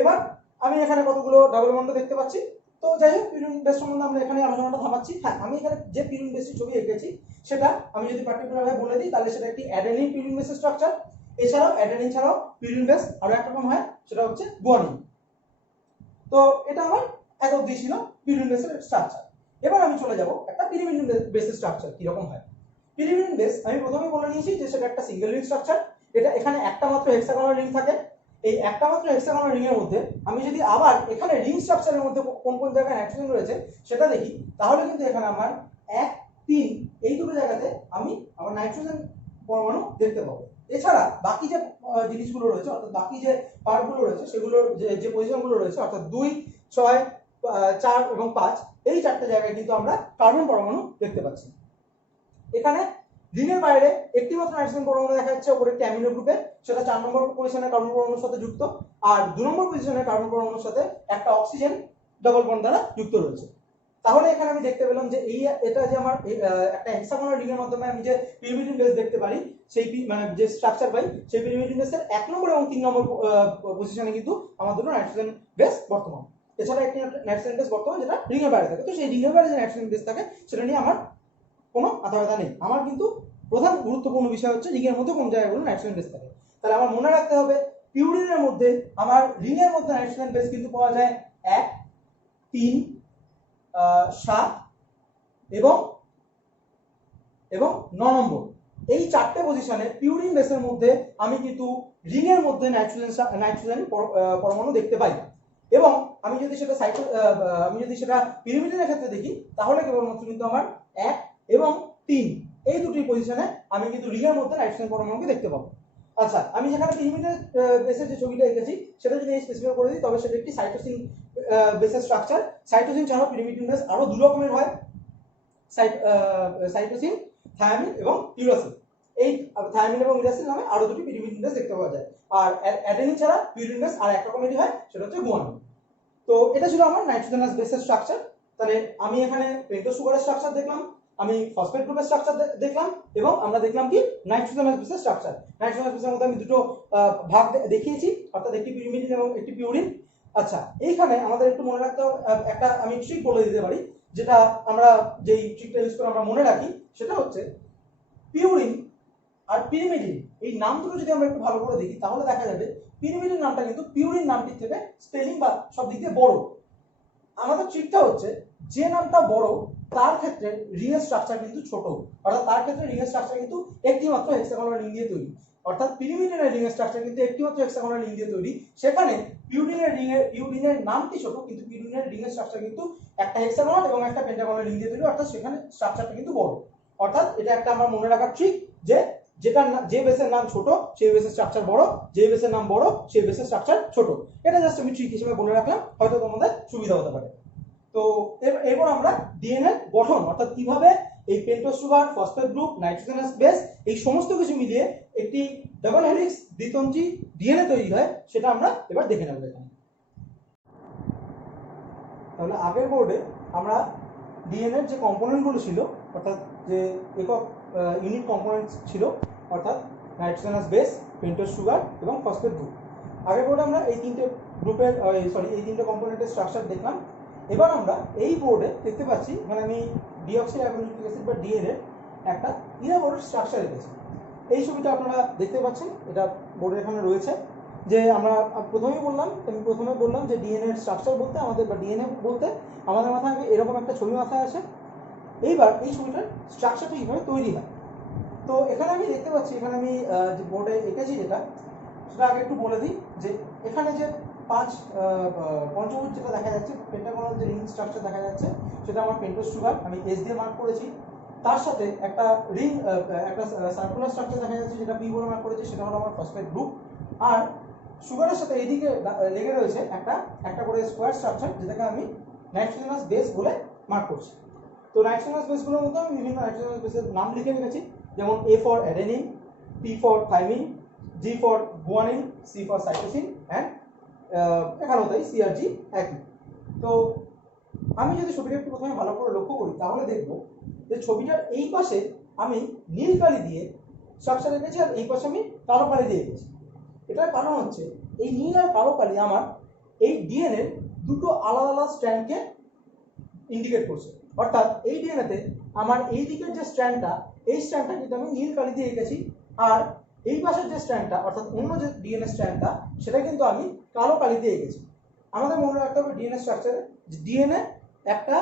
এবার আমি এখানে কতগুলো ডাবল বন্ড দেখতে পাচ্ছি। তো যাই হোক, পিউরিন বেস সম্বন্ধে আমরা এখানে আলোচনাটা থামাচ্ছি। হ্যাঁ, আমি এখানে যে পিউরিন বেসের ছবি এঁকেছি সেটা আমি যদি পার্টিকুলার ভাবে বলে দিই তাহলে সেটা একটি অ্যাডেনিন পিউরিন বেসের স্ট্রাকচার। এছাড়াও অ্যাডেনিন ছাড়াও পিউরিন বেস আরো এক রকম হয়, সেটা হচ্ছে গুয়ানিন। তো এটা আমার এত অবধি ছিল পিউরিন বেসের স্ট্রাকচার। এবার আমি চলে যাব একটা পিরিমিডিন বেসের স্ট্রাকচার কিরকম হয়। পিরিমিডিন বেস আমি প্রথমেই বলে নিয়েছি যে সেটা একটা সিঙ্গেল রিং স্ট্রাকচার। এটা এখানে একটা মাত্র হেক্সাগোনাল রিং থাকে। এই একটা মাত্র হেক্সাগোনাল রিং এর মধ্যে আমি যদি আবার এখানে রিং স্ট্রাকচারের মধ্যে কোন কোন জায়গায় নাইট্রোজেন রয়েছে সেটা দেখি, তাহলে কিন্তু এখানে আমার 1 3 এই দুটো জায়গাতে আমি আমার নাইট্রোজেন পরমাণু দেখতে পাবো। এছাড়া বাকি যে জিনিসগুলো রয়েছে অর্থাৎ বাকি যে পার্টগুলো রয়েছে সেগুলোর যে পজিশনগুলো রয়েছে অর্থাৎ 2 6 4 এবং 5 এই চারটে জায়গায় কিন্তু আমরা কার্বন পরমাণু দেখতে পাচ্ছি। এখানে রিং এর বাইরে একটি মাত্র নাইট্রোজেন পরমাণু দেখা যাচ্ছে উপরে একটি অ্যামিনো গ্রুপে, সেটা 4 নম্বর পজিশনে কার্বন পরমাণুর সাথে যুক্ত, আর 2 নম্বর পজিশনে কার্বন পরমাণুর সাথে একটা অক্সিজেন ডাবল বন্ড দ্বারা যুক্ত রয়েছে। তাহলে এখানে আমি দেখতে পেলাম যে এই এটা যে আমার একটা হেক্সাগোনাল রিংয়ের মাধ্যমে আমি যে পিরিমিডিন বেস দেখতে পারি, সেই মানে যে স্ট্রাকচার পাই, সেই পিরিমিডিন বেসের 1 নম্বর এবং 3 নম্বর পজিশনে কিন্তু আমার দুটো নাইট্রোজেন বেস বর্তমান। এছাড়া একটি নাইট্রোজেন বেস বর্তমান যেটা রিংয়ের বাইরে থাকে। তো সেই রিংয়ের বাইরে যে নাইট্রোজেন বেস থাকে সেটা নিয়ে আমার কোনো মাথা ব্যথা নেই। আমার কিন্তু প্রধান গুরুত্বপূর্ণ বিষয় হচ্ছে রিংয়ের মধ্যে কোন জায়গাগুলো নাইট্রোজেন বেস থাকে। তাহলে আমার মনে রাখতে হবে পিউরিনের মধ্যে আমার রিংয়ের মধ্যে নাইট্রোজেন বেস কিন্তু পাওয়া যায় 1, 3, 7 এবং 9 নম্বর। এই চারটে পজিশনে পিউরিন বেসের মধ্যে আমি কিন্তু রিংয়ের মধ্যে নাইট্রোজেন পরমাণু দেখতে পাই। এবং আমি যদি সেটা পিরিমিডিনের ক্ষেত্রে দেখি তাহলে কেবলমাত্র কিন্তু আমার 1 এবং 3 এই দুটি পজিশনে আমি কিন্তু রিংয়ের মধ্যে নাইট্রোজেন পরমাণুকে দেখতে পাবো। আচ্ছা, আমি যেখানে পিরিমিডিন বেসের যে ছবিটা এঁকেছি সেটা যদি স্পেসিফাই করে দিই তবে সেটা একটি সাইটোসিন বেসের স্ট্রাকচার। সাইটোসিন ছাড়াও পিরিমিডিন বেস আরো দুই রকমের হয়, সাইটোসিন, থায়ামিন এবং ইউরাসিন। এই থায়ামিন এবং ইউরাসিন নামে আরো দুটি পিরিমিডিন বেস দেখতে পাওয়া যায়। আর অ্যাডেনিন ছাড়া পিরিমিডিন বেস আর এক রকমেরই হয়, সেটা হচ্ছে গুয়ানিন। তো এটা ছিল আমার নাইট্রোজেনাস বেসের স্ট্রাকচার। তাহলে আমি এখানে পেন্টোজ সুগারের স্ট্রাকচার দেখলাম, আমি ফসফেট গ্রুপের স্ট্রাকচার দেখলাম এবং আমরা দেখলাম কি নাইট্রোজেনাস বেসের স্ট্রাকচার। নাইট্রোজেনাস বেসের মধ্যে আমি দুটো ভাগ দেখিয়েছি, অর্থাৎ একটি পিরিমিডিন এবং একটি পিউরিন। আচ্ছা, এইখানে আমাদের একটু মনে রাখতে হবে, একটা আমি ট্রিক বলে দিতে পারি, যেটা আমরা যেই ট্রিকটা ইউজ করে আমরা মনে রাখি, সেটা হচ্ছে পিউরিন আর পিরিমিডিন এই নাম দুটো যদি আমরা একটু ভালো করে দেখি তাহলে দেখা যাবে পিরিমিডিন নামটা কিন্তু পিউরিন নামটির থেকে স্পেলিং বা সব দিক দিয়ে বড়। আমাদের ট্রিকটা হচ্ছে যে নামটা বড় তার ক্ষেত্রে রিংয়ের স্ট্রাকচার কিন্তু ছোট, অর্থাৎ তার ক্ষেত্রে রিংয়ের স্ট্রাকচার কিন্তু একটি মাত্র হেক্সাগোনাল রিং দিয়ে তৈরি। অর্থাৎ পিরিমিডিনের রিংয়ের স্ট্রাকচার কিন্তু একটি মাত্র হেক্সাগোনাল রিং দিয়ে তৈরি। সেখানে পিউরিনের নামটি ছোট কিন্তু পিউরিনের রিংয়ের স্ট্রাকচার কিন্তু একটা হেক্সাগোনাল এবং একটা পেন্টাগোনাল রিং দিয়ে তৈরি, অর্থাৎ সেখানে স্ট্রাকচারটা কিন্তু বড়। অর্থাৎ এটা একটা আমরা মনে রাখার ট্রিক যে যে বেসের নাম ছোট সেই বেসের স্ট্রাকচার বড়, যে বেসের নাম বড় সেই বেসের স্ট্রাকচার ছোট। এটা জাস্ট আমি ট্রিক হিসেবে বলে রাখলাম, হয়তো তোমাদের সুবিধা হতে পারে। তো এরপর আমরা ডিএনএ গঠন, অর্থাৎ কিভাবে এই pentose sugar, phosphate group, nitrogenous base এই সমস্ত কিছু মিলিয়ে একটি ডাবল হেলিক্স দ্বিতন্ত্রী ডিএনএ তৈরি হয় সেটা আমরা এবার দেখে নেব এখানে। তাহলে আগের বোর্ডে আমরা ডিএনএর যে কম্পোনেন্টগুলো ছিল, অর্থাৎ যে একক ইউনিট কম্পোনেন্ট ছিল, অর্থাৎ নাইট্রোজেনাস বেস, পেন্টোজ সুগার এবং ফসফেট গ্রুপ, আগের বোর্ডে আমরা এই তিনটে কম্পোনেন্টের স্ট্রাকচার দেখলাম। এবার আমরা এই বোর্ডে দেখতে পাচ্ছি এখানে আমি ডিঅক্সিরাইবোনিউক্লিক অ্যাসিড বা ডিএনএ একটা ইরাবোরের স্ট্রাকচার রেখেছি। এই ছবিটা আপনারা দেখতে পাচ্ছেন, এটা বোর্ডে এখানে রয়েছে। যে আমরা প্রথমে বললাম যে ডিএনএ স্ট্রাকচার বলতে আমাদের বা ডিএনএ বলতে আমাদের মাথায় এরকম একটা ছবি মাথায় আসে। এইবার এই ছবিটার স্ট্রাকচারটা কীভাবে তৈরি হয়, তো এখানে আমি দেখতে পাচ্ছি, এখানে আমি যে বোর্ডে এঁকেছি যেটা, সেটা আগে একটু বলে দিই যে এখানে যে পঞ্চভুজ যেটা দেখা যাচ্ছে, পেন্টাগোনাল যে রিং স্ট্রাকচার দেখা যাচ্ছে, সেটা আমার পেন্টোজ সুগার, আমি এস দিয়ে মার্ক করেছি। তার সাথে একটা একটা সার্কুলার স্ট্রাকচার দেখা যাচ্ছে যেটা পি বলে মার্ক করেছি, সেটা হলো আমার ফসফেট গ্রুপ। আর সুগারের সাথে এইদিকে লেগে রয়েছে একটা করে স্কোয়ার স্ট্রাকচার, যেটাকে আমি নাইট্রোজেনাস বেস বলে মার্ক করছি। তো নাইট্রোজেনাস বেসগুলোর মধ্যে আমি বিভিন্ন নাইট্রোজেনাস বেসের নাম লিখে রেখেছি, যেমন A for adenine, P for thymine, G for guanine, C for cytosine and এখানেও তাই সিআরজি একই। তো আমি যদি ছবিটা একটু প্রথমে ভালো করে লক্ষ্য করি তাহলে দেখব যে ছবিটার এই পাশে আমি নীল কালি দিয়ে স্ট্রাকচার রেখেছি আর এই পাশে আমি কালো কালি দিয়ে রেখেছি। এটার কারণ হচ্ছে এই নীল আর কালো কালি আমার এই ডিএনএর দুটো আলাদা আলাদা স্ট্র্যান্ডকে ইন্ডিকেট করছে। অর্থাৎ এই ডিএনএতে আমার এই দিকের যে স্ট্র্যান্ডটা, এই স্ট্র্যান্ডটা কিন্তু আমি নীল কালি দিয়ে রেখেছি, আর এই পাশের যে স্ট্র্যান্ডটা অর্থাৎ অন্য যে ডিএনএ স্ট্র্যান্ডটা সেটা কিন্তু আমি কালো কালি দিয়ে এঁকেছি। আমাদের মনে রাখতে হবে ডিএনএ স্ট্রাকচারে ডিএনএ একটা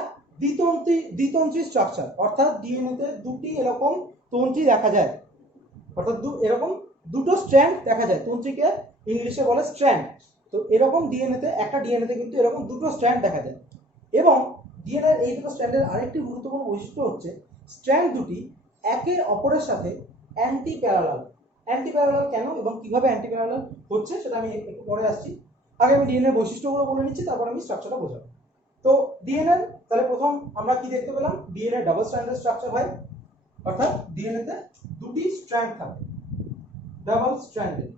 দ্বিতন্ত্রী স্ট্রাকচার, অর্থাৎ ডিএনএতে দুটি এরকম তন্ত্রী দেখা যায়, অর্থাৎ এরকম দুটো স্ট্র্যান্ড দেখা যায়, তন্ত্রীকে ইংলিশে বলে স্ট্র্যান্ড। তো এরকম একটা ডিএনএতে কিন্তু এরকম দুটো স্ট্র্যান্ড দেখা যায়। এবং ডিএনএর এই দুটো স্ট্র্যান্ডের আরেকটি গুরুত্বপূর্ণ বৈশিষ্ট্য হচ্ছে স্ট্র্যান্ড দুটি একে অপরের সাথে অ্যান্টি প্যারালাল। অ্যান্টি প্যারালাল কেন এবং কিভাবে অ্যান্টি প্যারালাল হচ্ছে সেটা আমি একটু পরে আসছি। আগে আমি ডিএনএ বৈশিষ্ট্যগুলো বলে নিচ্ছি, তারপর আমি স্ট্রাকচারটা বোঝাবো। তো ডিএনএ তাহলে প্রথম আমরা কি দেখতে পেলাম, ডিএনএ ডাবল স্ট্র্যান্ডের স্ট্রাকচার হয়, অর্থাৎ ডিএনএতে দুটি স্ট্র্যান্ড থাকে, ডাবল স্ট্র্যান্ডেড।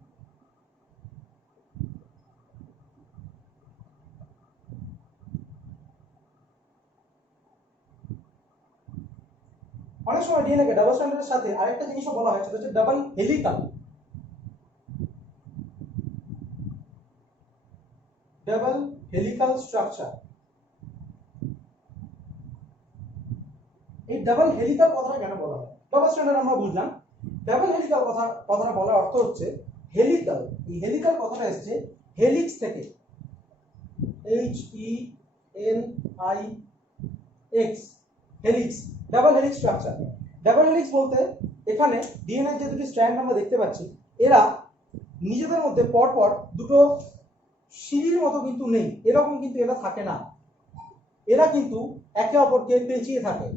অনেক সময় ডিএনএ কে ডাবল স্ট্র্যান্ডের সাথে আরেকটা জিনিসও বলা হয়, সেটা হচ্ছে double helical. Double helical structure. এই ডাবল হেলিকাল কথাটা কেন বলা হয়? ডাবল স্ট্র্যান্ডার্ড আমরা বুঝলাম, ডাবল হেলিকাল কথাটা বলার অর্থ হচ্ছে হেলিকাল। এই হেলিকাল কথাটা এসেছে হেলিক্স থেকে, HELIX, helix, double helix structure. Double helix বলতে এখানে ডিএনএ যে দুটি স্ট্র্যান্ড আমরা দেখতে পাচ্ছি, এরা নিজেদের মধ্যে পরপর দুটো সিঁড়ির মতো কিন্তু নেই, এরকম কিন্তু এরা থাকে না, এরা কিন্তু একে অপরকে পেঁচিয়ে থাকে,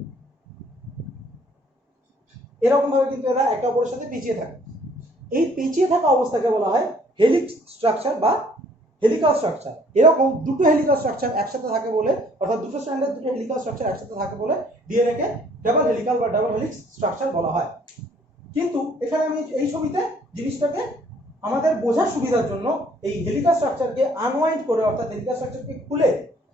এরকম ভাবে কিন্তু এরা একে অপরের সাথে পেঁচিয়ে থাকে। এই পেঁচিয়ে থাকা অবস্থাকে বলা হয় হেলিক্স স্ট্রাকচার বা হেলিকাল স্ট্রাকচার। এরকম দুটো হেলিকাল স্ট্রাকচার একসাথে থাকে বলে, অর্থাৎ দুটো স্ট্র্যান্ডের দুটো হেলিকাল স্ট্রাকচার একসাথে থাকে বলে ডিএনএ কে ডাবল হেলিকাল বা ডাবল হেলিক্স স্ট্রাকচার বলা হয়। কিন্তু এখানে আমি এই ছবিতে জিনিসটাকে আমাদের বোঝার সুবিধার জন্য এই হেলিকাল স্ট্রাকচারকে আনওয়াইন্ড করে, অর্থাৎ হেলিকাল স্ট্রাকচারকে খুলে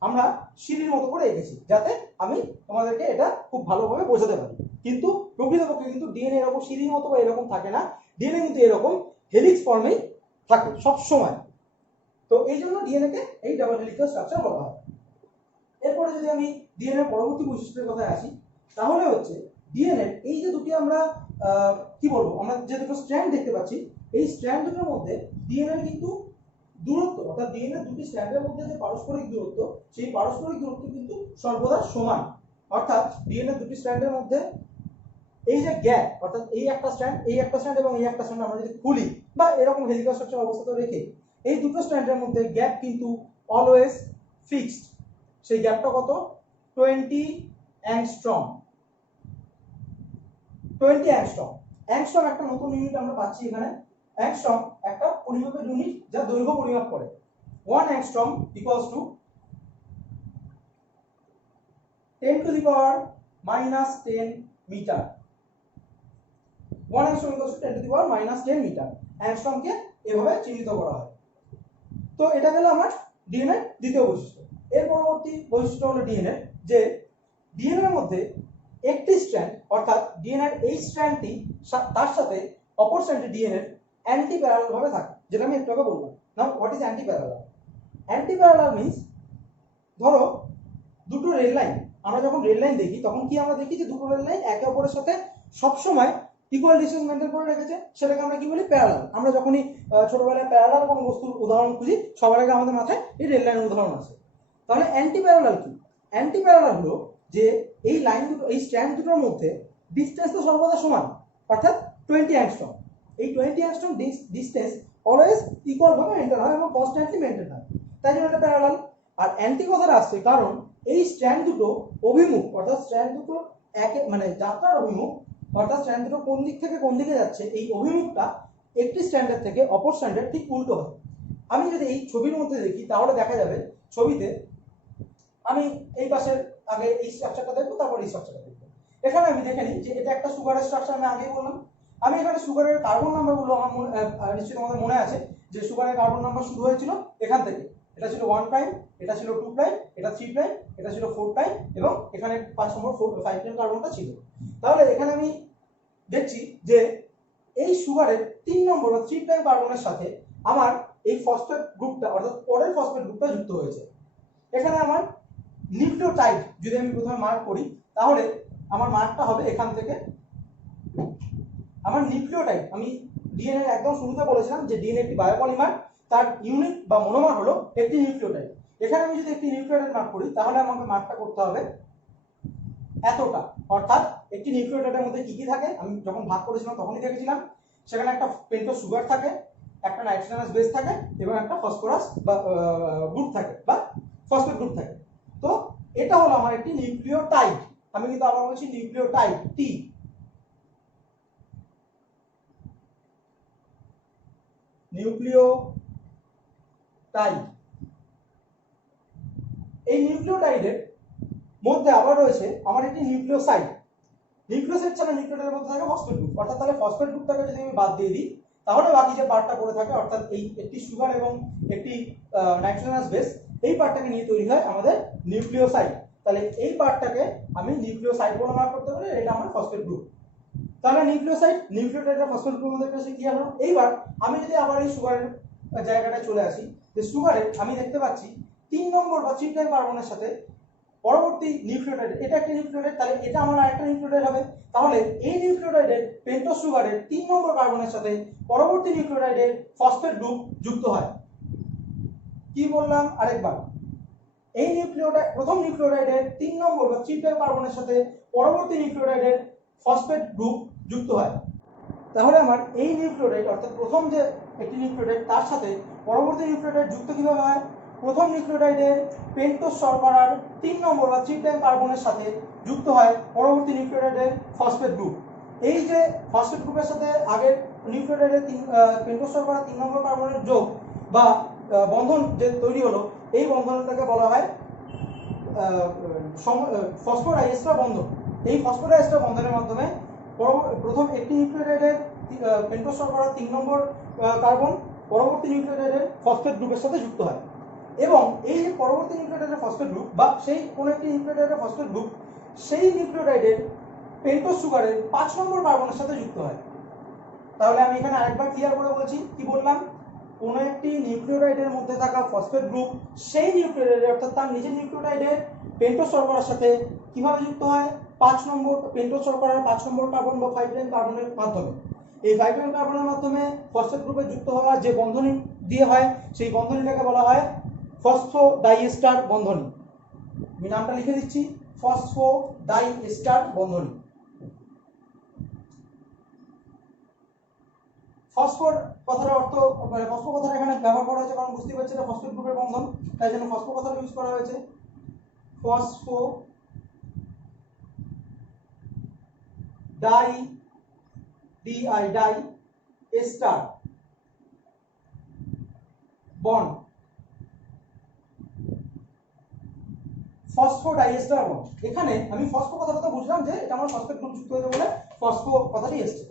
আমরা সিঁড়ির মতো করে এঁকেছি, যাতে আমি তোমাদেরকে এটা খুব ভালোভাবে বোঝাতে পারি। কিন্তু প্রকৃতপক্ষে কিন্তু ডিএনএ এরকম সিঁড়ির মতো বা এরকম থাকে না, ডিএনএ কিন্তু এরকম হেলিক্স ফর্মেই থাকে সব সময়। তো এই জন্য ডিএনএ কে এই ডাবল হেলিকাল স্ট্রাকচার বলা হয়। এরপরে যদি আমি ডিএনএ পরবর্তী বৈশিষ্ট্যের কথায় আসি, তাহলে হচ্ছে ডিএনএ এই যে দুটি আমরা কি বলবো, আমরা যে দুটো স্ট্র্যান্ড দেখতে পাচ্ছি, এই স্ট্র্যান্ড দুটোর মধ্যে ডিএনএ কিন্তু দূরত্ব, অর্থাৎ ডিএনএ দুটি স্ট্র্যান্ডের মধ্যে যে পারস্পরিক দূরত্ব, সেই পারস্পরিক দূরত্ব কিন্তু সর্বদা সমান। অর্থাৎ ডিএনএ দুটি স্ট্র্যান্ডের মধ্যে এই যে গ্যাপ, অর্থাৎ এই একটা স্ট্র্যান্ড, এই একটা স্ট্র্যান্ড এবং এই একটা স্ট্র্যান্ড আমরা যদি খুলি বা এরকম হেলিকাল স্ট্রাকচার অবস্থাতে রেখে, এই দুটো স্ট্র্যান্ডের মধ্যে গ্যাপ কিন্তু অলওয়েজ ফিক্সড। সেই গ্যাপটা কত? 20 অ্যাংস্ট্রম। 20 অ্যাংস্ট্রম। অ্যাংস্ট্রম একটা নতুন ইউনিট আমরা পাচ্ছি এখানে। অ্যাংস্ট্রম একটা পরিমাপের ইউনিট যা দৈর্ঘ্য পরিমাপ করে। 1 angstrom equals to 10 to the power -10 metre. 1 angstrom equals to 10 to the power -10 metre. অ্যাংস্ট্রমকে এভাবে চিহ্নিত করা হয়। তো এটা গেল আমার ডিএনএ দ্বিতীয় বৈশিষ্ট্য। এর পরবর্তী বৈশিষ্ট্য হলো ডিএনএ যে ডিএনএ এর মধ্যে একটি স্ট্র্যান্ড, অর্থাৎ ডিএনএ এই স্ট্র্যান্ডটি তার সাথে অপর স্ট্র্যান্ডটি ডিএনএ অ্যান্টি প্যারালাল ভাবে থাকে, যেটা আমি একটু আগে বললাম। Now what is anti parallel? Anti parallel means, ধরো দুটো রেল লাইন, আমরা যখন রেল লাইন দেখি তখন কি আমরা দেখি যে দুটো রেল লাইন একে অপরের সাথে সবসময় ইকুয়াল ডিসটেন্স মেনটেন করে রেখেছে, সেটাকে আমরা কি বলি? প্যারালাল। আমরা যখনই ছোটবেলায় প্যারালাল কোনো বস্তুর উদাহরণ খুঁজি, সবার আগে আমাদের মাথায় এই রেল লাইনের উদাহরণ আছে। তাহলে অ্যান্টি প্যারালাল কি? অ্যান্টি প্যারালাল হলো যে এই লাইন দুটো, এই স্ট্র্যান্ড দুটোর মধ্যে ডিসটেন্স তো সর্বদা সমান, অর্থাৎ 20 অ্যাংস্ট্রম। এই 20 অ্যাংস্ট্রম ডিসটেন্স অলওয়েজ ইকুয়াল ভাবে মেনটেন হয় এবং কনস্ট্যান্টলি মেনটেন হয়, তাই জন্য এটা প্যারালাল। আর অ্যান্টি কথাটা আসছে কারণ এই স্ট্র্যান্ড দুটো অভিমুখ, অর্থাৎ স্ট্র্যান্ড দুটো একে মানে যাত্রার অভিমুখ, অর্থাৎ স্ট্র্যান্ড দুটো কোন দিক থেকে কোন দিকে যাচ্ছে, এই অভিমুখটা একটি স্ট্র্যান্ডের থেকে অপর স্ট্র্যান্ডের ঠিক উল্টো হয়। আমি যদি এই ছবির মধ্যে দেখি তাহলে দেখা যাবে ছবিতে আমি এই পাশের আগে এই স্ট্রাকচারটা দেখবো, তারপর এই স্ট্রাকচারটা দেখবো। এখানে আমি দেখে নিই যে এটা একটা সুগারের স্ট্রাকচার, আমি আগেই বললাম। আমি এখানে সুগারের কার্বন নাম্বারগুলো আমার নিশ্চয়ই তোমাদের মনে আছে যে সুগারের কার্বন নাম্বার শুরু হয়েছিল এখান থেকে। এটা ছিল 1 প্রাইম, এটা ছিল 2 প্রাইম, এটা 3 প্রাইম, এটা ছিল 4 প্রাইম এবং এখানে 5 নম্বর 5 প্রাইম কার্বনটা ছিল। তাহলে এখানে আমি দেখছি যে এই সুগারের 3 নম্বর বা 3 প্রাইম কার্বনের সাথে আমার এই ফসফেট গ্রুপটা, অর্থাৎ পরের ফসফেট গ্রুপটা যুক্ত হয়েছে। এখানে আমার নিউক্লিওটাইড যদি আমি প্রথমে মার্ক করি, তাহলে আমার মার্কটা হবে এখান থেকে। আমার নিউক্লিওটাইড, আমি ডিএনএ একদম শুরুতে বলেছিলাম যে ডিএনএ একটি বায়োপলিমার, তার ইউনিট বা মনোমার হলো একটি নিউক্লিওটাইড। এখানে আমি যদি একটি নিউক্লিওটাইড মার্ক করি, তাহলে আমাকে মার্কটা করতে হবে এতটা। অর্থাৎ একটি নিউক্লিওটাইডের মধ্যে কি কি থাকে আমি যখন ভাগ করেছিলাম তখনই দেখেছিলাম, সেখানে একটা পেন্টোজ সুগার থাকে, একটা নাইট্রোজেনাস বেস থাকে এবং একটা ফসফরাস বা গ্রুপ থাকে বা ফসফেট গ্রুপ থাকে। তো এটা হলো আমার একটি নিউক্লিওটাইড। আমি কিন্তু আবার বলছি নিউক্লিওটাইড, টি। নিউক্লিওটাইড। এই নিউক্লিওটাইডের মধ্যে আবার রয়েছে আমার একটি নিউক্লিওসাইড। নিউক্লিওসাইড ছাড়া নিউক্লিওটাইডের মধ্যে থাকে ফসফেট গ্রুপ, অর্থাৎ তাহলে ফসফেট গ্রুপটাকে যদি আমি বাদ দিয়ে দিই, তাহলে বাকি যে পার্টটা পড়ে থাকে, অর্থাৎ এই একটি সুগার এবং একটি নাইট্রোজেনাস বেস, এই পার্টটাকে নিয়ে তৈরি হয় আমাদের নিউক্লিওসাইড। তাহলে এই পার্টটাকে আমি নিউক্লিওসাইড বলে মার্ক করতে পারি, এটা আমার ফসফেট গ্রুপ। তাহলে নিউক্লিওসাইড নিউক্লিওটাইড আর ফসফেট গ্রুপের মধ্যে কাছে কি হলো। এইবার আমি যদি আবার এই সুগারের জায়গাটা চলে আসি, যে সুগারে আমি দেখতে পাচ্ছি 3 নম্বর বা 3 প্রাইম কার্বনের সাথে পরবর্তী নিউক্লিওটাইড, এটা একটা নিউক্লিওটাইড, তাহলে এটা আমার আরেকটা নিউক্লিওটাইড হবে। তাহলে এই নিউক্লিওটাইডের পেন্টোজ সুগারের 3 নম্বর কার্বনের সাথে পরবর্তী নিউক্লিওটাইডের ফসফেট গ্রুপ যুক্ত হয়। কি বললাম আরেকবার, এই নিউক্লিওটাইড প্রথম নিউক্লিওটাইডের 3 নম্বর বা 3 প্রাইম কার্বনের সাথে পরবর্তী নিউক্লিওটাইডের ফসফেট গ্রুপ যুক্ত হয়। তাহলে আমার এই নিউক্লিওটাইড অর্থাৎ প্রথম যে একটি নিউক্লিওটাইড তার সাথে পরবর্তী নিউক্লিওটাইড যুক্ত কিভাবে হয়, প্রথম নিউক্লিওটাইডের পেন্টোজ শর্করার 3 নম্বর বা 3 প্রাইম কার্বনের সাথে যুক্ত হয় পরবর্তী নিউক্লিওটাইডের ফসফেট গ্রুপ। এই যে ফসফেট গ্রুপের সাথে আগের নিউক্লিওটাইডের পেন্টোজ শর্করা 3 নম্বর কার্বনের যোগ বা বন্ধন যে তৈরি হলো, এই বন্ধনটাকে বলা হয় ফসফোডাইএস্টার বন্ধন। এই ফসফোডাইএস্টার বন্ধনের মাধ্যমে প্রথম একটি নিউক্লিওটাইডের পেন্টোজ শর্করা 3 নম্বর কার্বন পরবর্তী নিউক্লিওটাইডের ফসফেট গ্রুপের সাথে যুক্ত হয়, এবং এই পরবর্তী নিউক্লিওটাইডের ফসফেট গ্রুপ বা সেই কোনো একটি নিউক্লিওটাইডের ফসফেট গ্রুপ সেই নিউক্লিওটাইডের পেন্টোজ সুগারের 5 নম্বর কার্বনের সাথে যুক্ত হয়। তাহলে আমি এখানে আরেকবার ক্লিয়ার করে বলছি, কি বললাম, কোনো একটি নিউক্লিওটাইডের মধ্যে থাকা ফসফেট গ্রুপ সেই নিউক্লিওটাইডের অর্থাৎ তার নিজের নিউক্লিওটাইডের পেন্টোজ শর্করার সাথে কিভাবে যুক্ত হয়, 5 নম্বর পেন্টোজ শর্করার 5 নম্বর কার্বন বা 5 প্রাইম কার্বনের মাধ্যমে। এই 5 প্রাইম কার্বনের মাধ্যমে ফসফেট গ্রুপে যুক্ত হওয়া যে বন্ধনী দিয়ে হয়, সেই বন্ধনীটাকে বলা হয় ফসফোডাইএস্টার বন্ধনী। আমি নামটা লিখে দিচ্ছি, ফসফোডাইএস্টার বন্ধনী। ফসফোর কথার অর্থ, মানে ফসফো কথাটা এখানে ব্যবহার করা হয়েছে কারণ বুঝতেই পারছি এটা ফসফেট গ্রুপের বন্ধন, তাই জন্য ফসফো কথাটা ইউজ করা হয়েছে। ফসফো die die ester bond, phosphodiester bond. এখানে আমি ফসফো কথাটা তো বুঝলাম যে এটা আমার ফসফেট গ্রুপ যুক্ত হয়েছে বলে ফসফো কথাটাই এসেছে।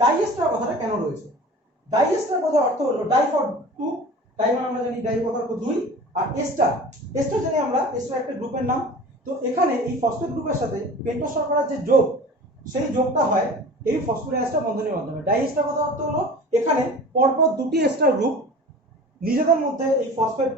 ডাইএস্টার কথাটা কেন রয়েছে, ডাইএস্টার কথার অর্থ হলো ডাই ফর 2, ডাই মানে আমরা জানি ডাই কথার অর্থ 2, আর এস্টার এস্টার জানি আমরা, এস্টার একটা গ্রুপের নাম। তো এখানে এই ফসফেট গ্রুপের সাথে পেন্টোজ শর্করার যে যোগ, সেই যোগটা হয় এই ফসফোডাইএস্টার বন্ধনের মাধ্যমে। ডাইএস্টার কথার অর্থ হলো এখানে পরপর দুটি এস্টার গ্রুপ নিজেদের মধ্যে এই ফসফেট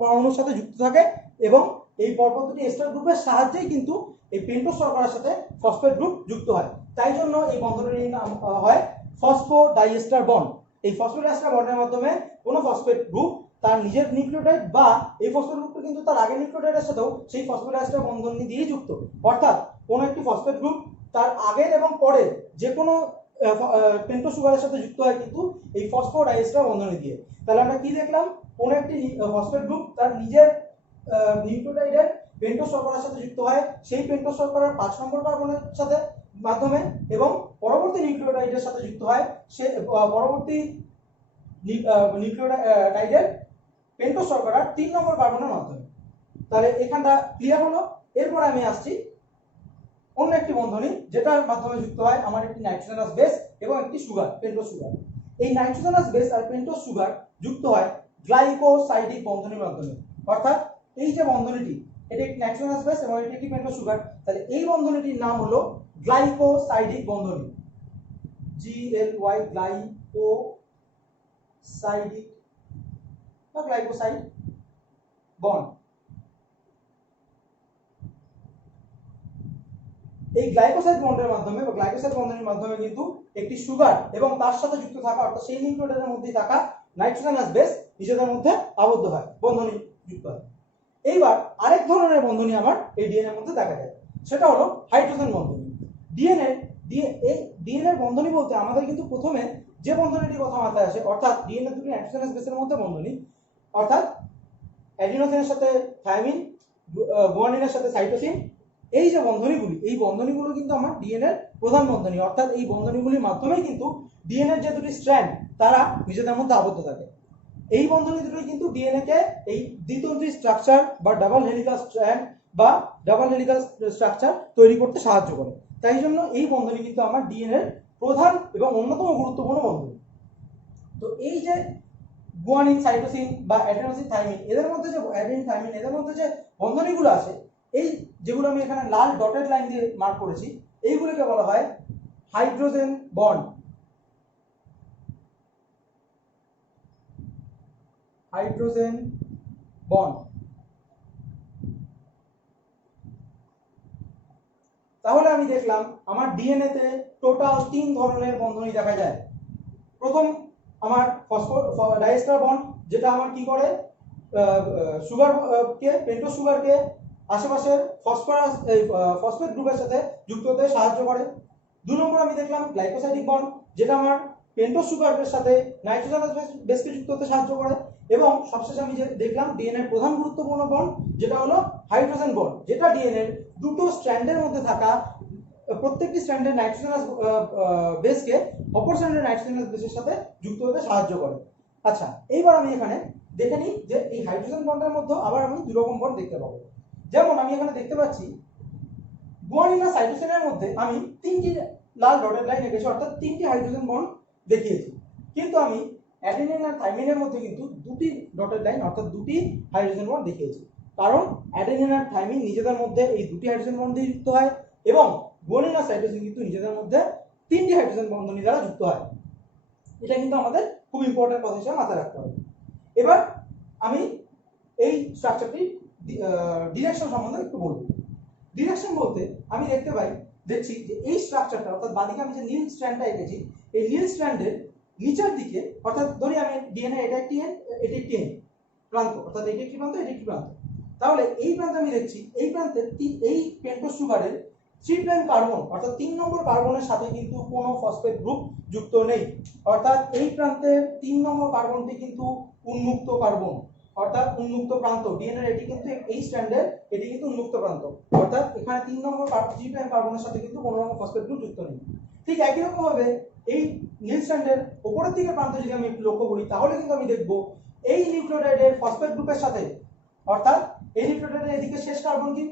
পরমাণুর সাথে যুক্ত থাকে, এবং এই পরপর দুটি এস্টার গ্রুপের সাহায্যেই কিন্তু এই পেন্টোজ শর্করার সাথে ফসফেট গ্রুপ যুক্ত হয়। তাই জন্য এই বন্ধনের নাম হয় ফসফোডাইএস্টার বন্ড। এই ফসফোডাইএস্টার বন্ডের মাধ্যমে কোনো ফসফেট গ্রুপ তার নিজের নিউক্লিওটাইড বা এই ফসফেট গ্রুপটা কিন্তু তার আগের নিউক্লিওটাইডের সাথেও সেই ফসফোডাইএস্টার বন্ধন দিয়ে যুক্ত। অর্থাৎ কোনো একটি ফসফেট গ্রুপ তার আগের এবং পরের যে কোনো পেন্টোজ সুগারের সাথে যুক্ত হয় কিন্তু এই ফসফোডাইএস্টার বন্ধনী দিয়ে। তাহলে আমরা কি দেখলাম, কোনো একটি ফসফেট গ্রুপ তার নিজের নিউক্লিওটাইডের পেন্টোজ শর্করার সাথে যুক্ত হয় সেই পেন্টোজ শর্করার 5 নম্বর কার্বনের সাথে মাধ্যমে, এবং পরবর্তী নিউক্লিওটাইডের সাথে যুক্ত হয় সে পরবর্তী নিউক্লিওটাইডের পেন্টোজ শর্করার 3 নম্বর কার্বনের মাধ্যমে। তাহলে এখানটা ক্লিয়ার হলো। এরপর আমি আসছি অন্য একটি বন্ধনী যেটার মাধ্যমে যুক্ত হয় আমার একটি নাইট্রোজেনাস বেস এবং একটি সুগার, পেন্টোজ সুগার। এই নাইট্রোজেনাস বেস আর পেন্টোজ সুগার যুক্ত হয় গ্লাইকোসাইডিক বন্ধনীর মাধ্যমে। অর্থাৎ এই যে বন্ধনীটি, এটা একটি নাইট্রোজেনাস বেস এবং এটি একটি পেন্টোজ সুগার, তাহলে এই বন্ধনীটির নাম হলো গ্লাইকোসাইডিক বন্ধনী, GLY গ্লাইকোসাইডিক বা গ্লাইকোসাইড বন্ড। এই গ্লাইকোসাইড বন্ডের মাধ্যমে বা গ্লাইকোসাইড বন্ধনের মাধ্যমে কিন্তু একটি সুগার এবং তার সাথে যুক্ত থাকা অর্থাৎ সেই নিউক্লিওটাইডের মধ্যে থাকা নাইট্রোজেনাস বেস নিজেদের মধ্যে আবদ্ধ হয়, বন্ধনী যুক্ত হয়। এইবার আরেক ধরনের বন্ধনী আমার এই ডিএনএ এর মধ্যে দেখা যায়, সেটা হলো হাইড্রোজেন বন্ধনী। ডিএনএ বন্ধনী বলতে আমাদের কিন্তু প্রথমে যে বন্ধনীটির কথা মাথায় আসে, অর্থাৎ ডিএনএ দুটি নাইট্রোজেনাস বেসের মধ্যে বন্ধনী, অর্থাৎ অ্যাডিনোসিনের সাথে থায়ামিন, গুয়ানিনের সাথে সাইটোসিন, এই যে বন্ধনীগুলি, এই বন্ধনীগুলো কিন্তু আমার ডিএনএ এর প্রধান বন্ধনী। অর্থাৎ এই বন্ধনীগুলির মাধ্যমেই কিন্তু ডিএনএ এর যে দুটি স্ট্র্যান্ড তারা নিজেদের মধ্যে আবদ্ধ থাকে। এই বন্ধনী দুটোই কিন্তু ডিএনএ কে এই দ্বিতন্ত্রী স্ট্রাকচার বা ডাবল হেলিকাল স্ট্র্যান্ড বা ডাবল হেলিকাল স্ট্রাকচার তৈরি করতে সাহায্য করে। তাই জন্য এই বন্ধনী কিন্তু আমার ডিএনএ এর প্রধান এবং অন্যতম গুরুত্বপূর্ণ বন্ধনী। তো এই যে গুয়ানিন, সাইটোসিন বা অ্যাডেনোসিন, থাইমিন, এদের মধ্যে যে অ্যাডেনিন, থাইমিন, এদের মধ্যে যে বন্ধনীগুলো আছে, এই যেগুলো আমি এখানে লাল ডটেড লাইন দিয়ে মার্ক করেছি এইগুলোকে বলা হয় হাইড্রোজেন বন্ড। Hydrogen bond. তাহলে আমি দেখলাম আমার ডিএনএ তে টোটাল 3 ধরনের বন্ধনী দেখা যায়। প্রথম আমার ডাইএস্টার বন্ড, যেটা আমার কি করে সুগার কে পেন্টোজ সুগারকে আশেপাশের ফসফেট গ্রুপের সাথে যুক্ত হতে সাহায্য করে। 2 নম্বর আমি দেখলাম গ্লাইকোসাইডিক বন্ড, যেটা আমার পেন্টোজ সুগারের সাথে নাইট্রোজানাস বেসকে যুক্ত হতে সাহায্য করে। এবং সবশেষে আমি যে দেখলাম ডিএনএ এর প্রধান গুরুত্বপূর্ণ বন্ড, যেটা হলো হাইড্রোজেন বন্ড, যেটা ডিএনএ এর দুটো স্ট্র্যান্ডের মধ্যে থাকা প্রত্যেকটি স্ট্র্যান্ডের নাইট্রোজানাস বেসকে অপর স্ট্র্যান্ডের নাইট্রোজানাস বেসের সাথে যুক্ত হতে সাহায্য করে। আচ্ছা, এইবার আমি এখানে দেখে নিই যে এই হাইড্রোজেন বন্ডের মধ্যে আবার আমি 2 রকম বন্ড দেখতে পাবো। যেমন আমি এখানে দেখতে পাচ্ছি গুয়ানিন আর সাইটোসিনের মধ্যে আমি 3টি লাল ডটেড লাইন এঁকেছি, অর্থাৎ 3টি হাইড্রোজেন বন্ড দেখিয়েছি। কিন্তু আমি অ্যাডেনিন আর থাইমিনের মধ্যে কিন্তু 2টি ডটেড লাইন অর্থাৎ 2টি হাইড্রোজেন বন্ড দেখিয়েছি। কারণ অ্যাডেনিন আর থাইমিন নিজেদের মধ্যে এই 2টি হাইড্রোজেন বন্ড দিয়ে যুক্ত হয় এবং গুয়ানিন আর সাইটোসিন কিন্তু নিজেদের মধ্যে 3টি হাইড্রোজেন বন্ধনী দ্বারা যুক্ত হয়। এটা কিন্তু আমাদের খুব ইম্পর্টেন্ট কথা হিসেবে মাথায় রাখতে হবে। এবার আমি এই স্ট্রাকচারটি ডিরেকশন সম্বন্ধে একটু বলবো। ডিরেকশন বলতে আমি দেখছি যে এই স্ট্রাকচারটা অর্থাৎ বাঁদিকে আমি যে নীল স্ট্র্যান্ডটা এঁকেছি, এই নীল স্ট্র্যান্ডের নিচের দিকে, অর্থাৎ ধরি আমি ডিএনএ এটা একটি এন্ড এটি একটি এন্ড প্রান্ত, অর্থাৎ এটি একটি প্রান্ত এটি একটি প্রান্ত। তাহলে এই প্রান্তে আমি দেখছি এই প্রান্তে এই পেন্টোজ সুগারের 3 প্রাইম কার্বন অর্থাৎ 3 নম্বর কার্বনের সাথে কিন্তু কোনো ফসফেট গ্রুপ যুক্ত নেই। অর্থাৎ এই প্রান্তের 3 নম্বর কার্বনটি কিন্তু উন্মুক্ত কার্বন, অর্থাৎ উন্মুক্ত প্রান্ত। ডিএনএ এটি কিন্তু এই স্ট্র্যান্ডের এটি কিন্তু উন্মুক্ত প্রান্ত, অর্থাৎ এখানে 3 নম্বর 3 প্রাইম কার্বনের সাথে কিন্তু কোনো রকম ফসফেট গ্রুপ যুক্ত নেই। ঠিক একই রকম ভাবে এই নীল স্ট্র্যান্ডের উপরের দিকের প্রান্ত যদি আমি একটু লক্ষ্য করি তাহলে কিন্তু আমি দেখব এই নিউক্লিওটাইডের ফসফেট গ্রুপের সাথে, অর্থাৎ এই নিউক্লিওটাইডের এদিকে শেষ কার্বন কি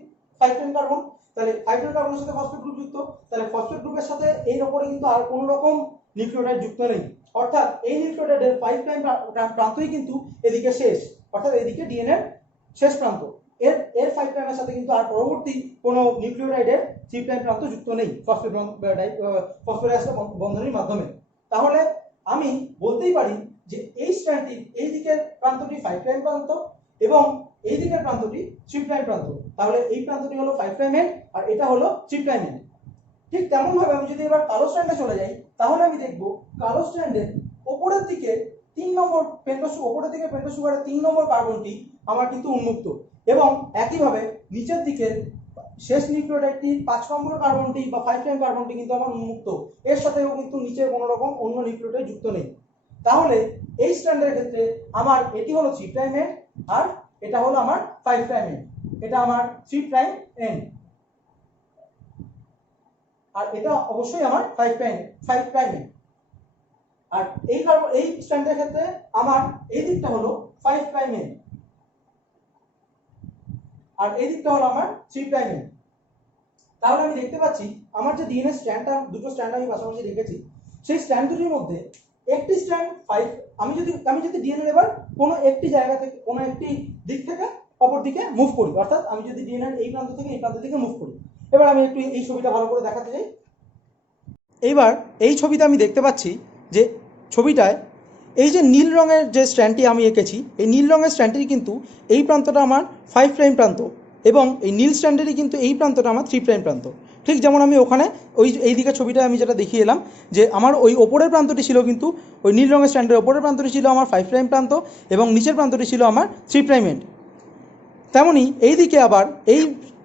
5 প্রাইম কার্বন, তাহলে 5 প্রাইম কার্বনের সাথে ফসফেট গ্রুপ যুক্ত, তাহলে ফসফেট গ্রুপের সাথে এর উপরে কিন্তু আর কোনো রকম নিউক্লিওটাইড যুক্ত নেই। অর্থাৎ এই নিউক্লিওটাইডের 5 প্রাইম প্রান্তই কিন্তু এদিকে শেষ, অর্থাৎ এদিকে ডিএনএ শেষ প্রান্ত। এর 5 প্রাইমের সাথে কিন্তু আর পরবর্তী কোনো নিউক্লিওটাইডের 3 প্রাইম প্রান্ত যুক্ত নেই ফসফোরাস বন্ধনীর মাধ্যমে। তাহলে আমি বলতেই পারি যে এই স্ট্র্যান্ডটি এই দিকের প্রান্তটি 5 প্রাইম প্রান্ত এবং এই দিকের প্রান্তটি 3 প্রাইম প্রান্ত। তাহলে এই প্রান্তটি হলো 5 প্রাইম এন্ড আর এটা হলো 3 প্রাইম এন্ড। ঠিক তেমন ভাবে আমি যদি এবার কালো স্ট্র্যান্ডে চলে যাই তাহলে আমি দেখব কালো স্ট্র্যান্ডের উপরের দিকে 3 নম্বর উপরের দিকে পেন্টোজ সুগারের 3 নম্বর কার্বনটি আমার কিন্তু উন্মুক্ত এবং একইভাবে নিচের দিকে শেষ নিউক্লিওটাইডটির 5 নম্বর কার্বনটি বা 5 প্রাইম কার্বনটি কিন্তু আমার উন্মুক্ত, এর সাথেও কিন্তু নিচে কোনো রকম অন্য নিউক্লিওটাইড যুক্ত নেই। তাহলে এই স্ট্র্যান্ডের ক্ষেত্রে আমার এটি হলো 3 প্রাইম এন্ড আর এটা হলো আমার 5 প্রাইম এন্ড, এটা আমার 3 প্রাইম এন্ড আর এটা অবশ্যই আমার 5 প্রাইম এন্ড। আর এই স্ট্র্যান্ডের ক্ষেত্রে আমার এই দিকটা হলো 5 প্রাইম এন্ড আর এই দিকটা হলো আমার 3 প্রাইম এন্ড। তাহলে আমি দেখতে পাচ্ছি আমার যে ডিএনএ স্ট্র্যান্ডটা দুটো স্ট্র্যান্ড আমি পাশাপাশি রেখেছি, সেই স্ট্র্যান্ড দুটির মধ্যে একটি স্ট্র্যান্ড 5, আমি যদি ডিএনএ এবার কোনো একটি জায়গা থেকে কোনো একটি দিক থেকে অপর দিকে মুভ করি, অর্থাৎ আমি যদি ডিএনএ এই প্রান্ত থেকে এই প্রান্ত দিকে মুভ করি, এবার আমি একটু এই ছবিটা ভালো করে দেখাতে চাই। এইবার এই ছবিতে আমি দেখতে পাচ্ছি যে ছবিটায় এই যে নীল রঙের যে স্ট্র্যান্ডটি আমি এঁকেছি, এই নীল রঙের স্ট্র্যান্ডটি কিন্তু এই প্রান্তটা আমার 5 প্রাইম প্রান্ত এবং এই নীল স্ট্র্যান্ডেরই কিন্তু এই প্রান্তটা আমার 3 প্রাইম প্রান্ত। ঠিক যেমন আমি ওখানে এই দিকে ছবিটা আমি যেটা দেখিয়ে এলাম যে আমার ওই ওপরের প্রান্তটি ছিল কিন্তু ওই নীল রঙের স্ট্র্যান্ডের ওপরের প্রান্তটি ছিল আমার 5 প্রাইম প্রান্ত এবং নিচের প্রান্তটি ছিল আমার 3 প্রাইম এন্ড। তেমনই এই দিকে আবার এই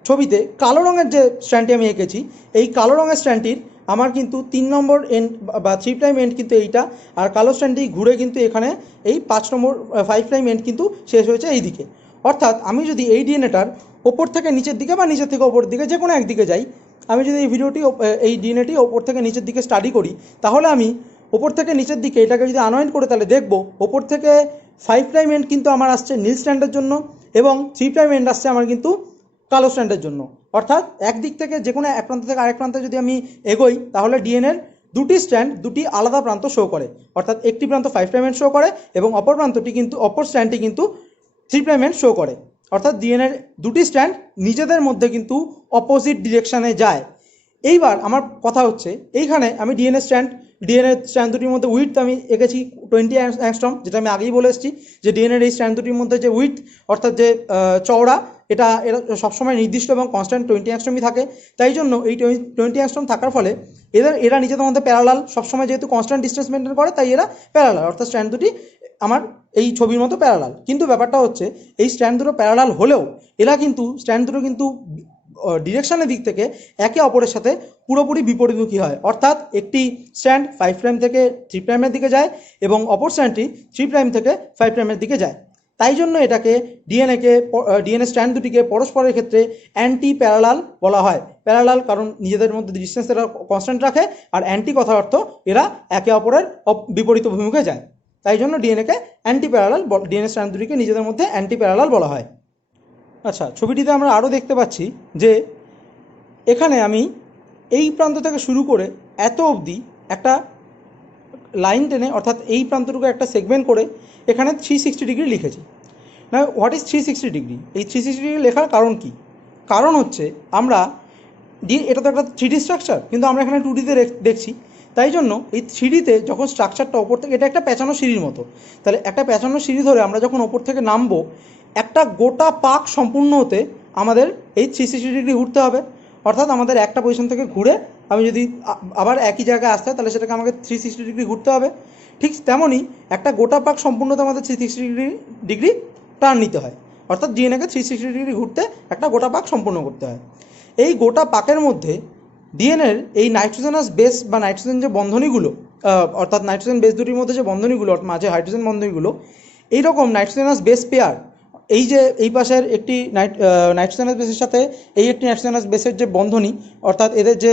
ছবিতে কালো রঙের যে স্ট্র্যান্ডটি আমি এঁকেছি, এই কালো রঙের স্ট্র্যান্ডটির আমার কিন্তু 3 নম্বর এন্ড বা 3 প্রাইম এন্ড কিন্তু এইটা, আর কালো স্ট্র্যান্ডটি ঘুরে কিন্তু এখানে এই 5 প্রাইম এন্ড কিন্তু শেষ হয়েছে এই দিকে। অর্থাৎ আমি যদি এই ডিএনএটার ওপর থেকে নিচের দিকে বা নিচের থেকে ওপর দিকে যে কোনো একদিকে যাই, আমি যদি এই ডিএনএটি ওপর থেকে নিচের দিকে স্টাডি করি, তাহলে আমি ওপর থেকে নিচের দিকে এটাকে যদি আনওয়াইন্ড করে তাহলে দেখব ওপর থেকে 5 প্রাইম এন্ড কিন্তু আমার আসছে নীল স্ট্র্যান্ডের জন্য এবং 3 প্রাইম এন্ড আসছে আমার কিন্তু কালো স্ট্র্যান্ডের জন্য। অর্থাৎ একদিক থেকে যে কোনো এক প্রান্ত থেকে আরেক প্রান্তে যদি আমি এগোই তাহলে ডিএনএর দুটি স্ট্র্যান্ড দুটি আলাদা প্রান্ত শো করে, অর্থাৎ একটি প্রান্ত 5 প্রাইম এন্ড শো করে এবং অপর স্ট্র্যান্ডটি কিন্তু 3 প্রাইম এন্ড শো করে। অর্থাৎ ডিএনএর দুটি স্ট্র্যান্ড নিজেদের মধ্যে কিন্তু অপোজিট ডিরেকশানে যায়। এইবার আমার কথা হচ্ছে এইখানে আমি ডিএনএ স্ট্র্যান্ড দুটির মধ্যে উইথ আমি এঁকেছি 20 অ্যাংস্ট্রম, যেটা আমি আগেই বলে এসেছি যে ডিএনএর এই স্ট্র্যান্ড দুটির মধ্যে যে উইথ অর্থাৎ যে চওড়া এটা সবসময় নির্দিষ্ট এবং কনস্ট্যান্ট 20 অ্যাংস্ট্রমই থাকে। তাই জন্য এই 20 অ্যাংস্ট্রম থাকার ফলে এরা নিজেদের মধ্যে প্যারালাল, সবসময় যেহেতু কনস্ট্যান্ট ডিস্টেন্স মেনটেন করে তাই এরা প্যারালাল, অর্থাৎ স্ট্র্যান্ড দুটি আমার এই ছবির মতো প্যারালাল। কিন্তু ব্যাপারটা হচ্ছে এই স্ট্র্যান্ড দুটো প্যারালাল হলেও স্ট্র্যান্ড দুটো কিন্তু ডিরেকশনের দিক থেকে একে অপরের সাথে পুরোপুরি বিপরীতমুখী হয়। অর্থাৎ একটি স্ট্র্যান্ড 5 প্রাইম থেকে 3 প্রাইমের দিকে যায় এবং অপর স্ট্র্যান্ডটি 3 প্রাইম থেকে 5 প্রাইমের দিকে যায়। তাই জন্য এটাকে ডিএনএ স্ট্র্যান্ড দুটিকে পরস্পরের ক্ষেত্রে অ্যান্টি প্যারালাল বলা হয়। প্যারালাল কারণ নিজেদের মধ্যে ডিস্টেন্স এরা কনস্ট্যান্ট রাখে, আর অ্যান্টি কথার অর্থ এরা একে অপরের বিপরীত অভিমুখে যায়। তাই জন্য ডিএনএ স্ট্র্যান্ড দুটিকে নিজেদের মধ্যে অ্যান্টি প্যারালাল বলা হয়। আচ্ছা, ছবিটিতে আমরা আরও দেখতে পাচ্ছি যে এখানে আমি এই প্রান্ত থেকে শুরু করে এত অবধি একটা লাইন টেনে, অর্থাৎ এই প্রান্তটুকু একটা সেগমেন্ট করে এখানে 360 ডিগ্রি লিখেছি। না, হোয়াট ইজ 360 ডিগ্রি? এই 360 ডিগ্রি লেখার কারণ কি? কারণ হচ্ছে এটা তো একটা 3D স্ট্রাকচার, কিন্তু আমরা এখানে 2Dতে দেখছি। তাই জন্য এই 3Dতে যখন স্ট্রাকচারটা ওপর থেকে, এটা একটা পেঁচানো সিঁড়ির মতো, তাহলে একটা পেঁচানো সিঁড়ি ধরে আমরা যখন ওপর থেকে নামবো, একটা গোটা পাক সম্পূর্ণ হতে আমাদের এই 360 ডিগ্রি ঘুরতে হবে। অর্থাৎ আমাদের একটা পজিশন থেকে ঘুরে আমি যদি আবার একই জায়গায় আসতে হয় তাহলে সেটাকে আমাকে 360 ডিগ্রি ঘুরতে হবে। ঠিক তেমনই একটা গোটা পাক সম্পূর্ণতে আমাদের 360 ডিগ্রি টার্ন নিতে হয়। অর্থাৎ ডিএনএকে 360 ডিগ্রি ঘুরতে একটা গোটা পাক সম্পূর্ণ করতে হয়। এই গোটা পাকের মধ্যে ডিএনএর এই নাইট্রোজেনাস বেস বা নাইট্রোজেন যে বন্ধনীগুলো, অর্থাৎ নাইট্রোজেন বেস দুটির মধ্যে যে বন্ধনীগুলো, মাঝে হাইড্রোজেন বন্ধনীগুলো, এইরকম নাইট্রোজেনাস বেস পেয়ার, এই যে এই পাশের একটি নাইট্রোজেনাস বেসের সাথে এই একটি নাইট্রোজেনাস বেসের যে বন্ধনী, অর্থাৎ এদের যে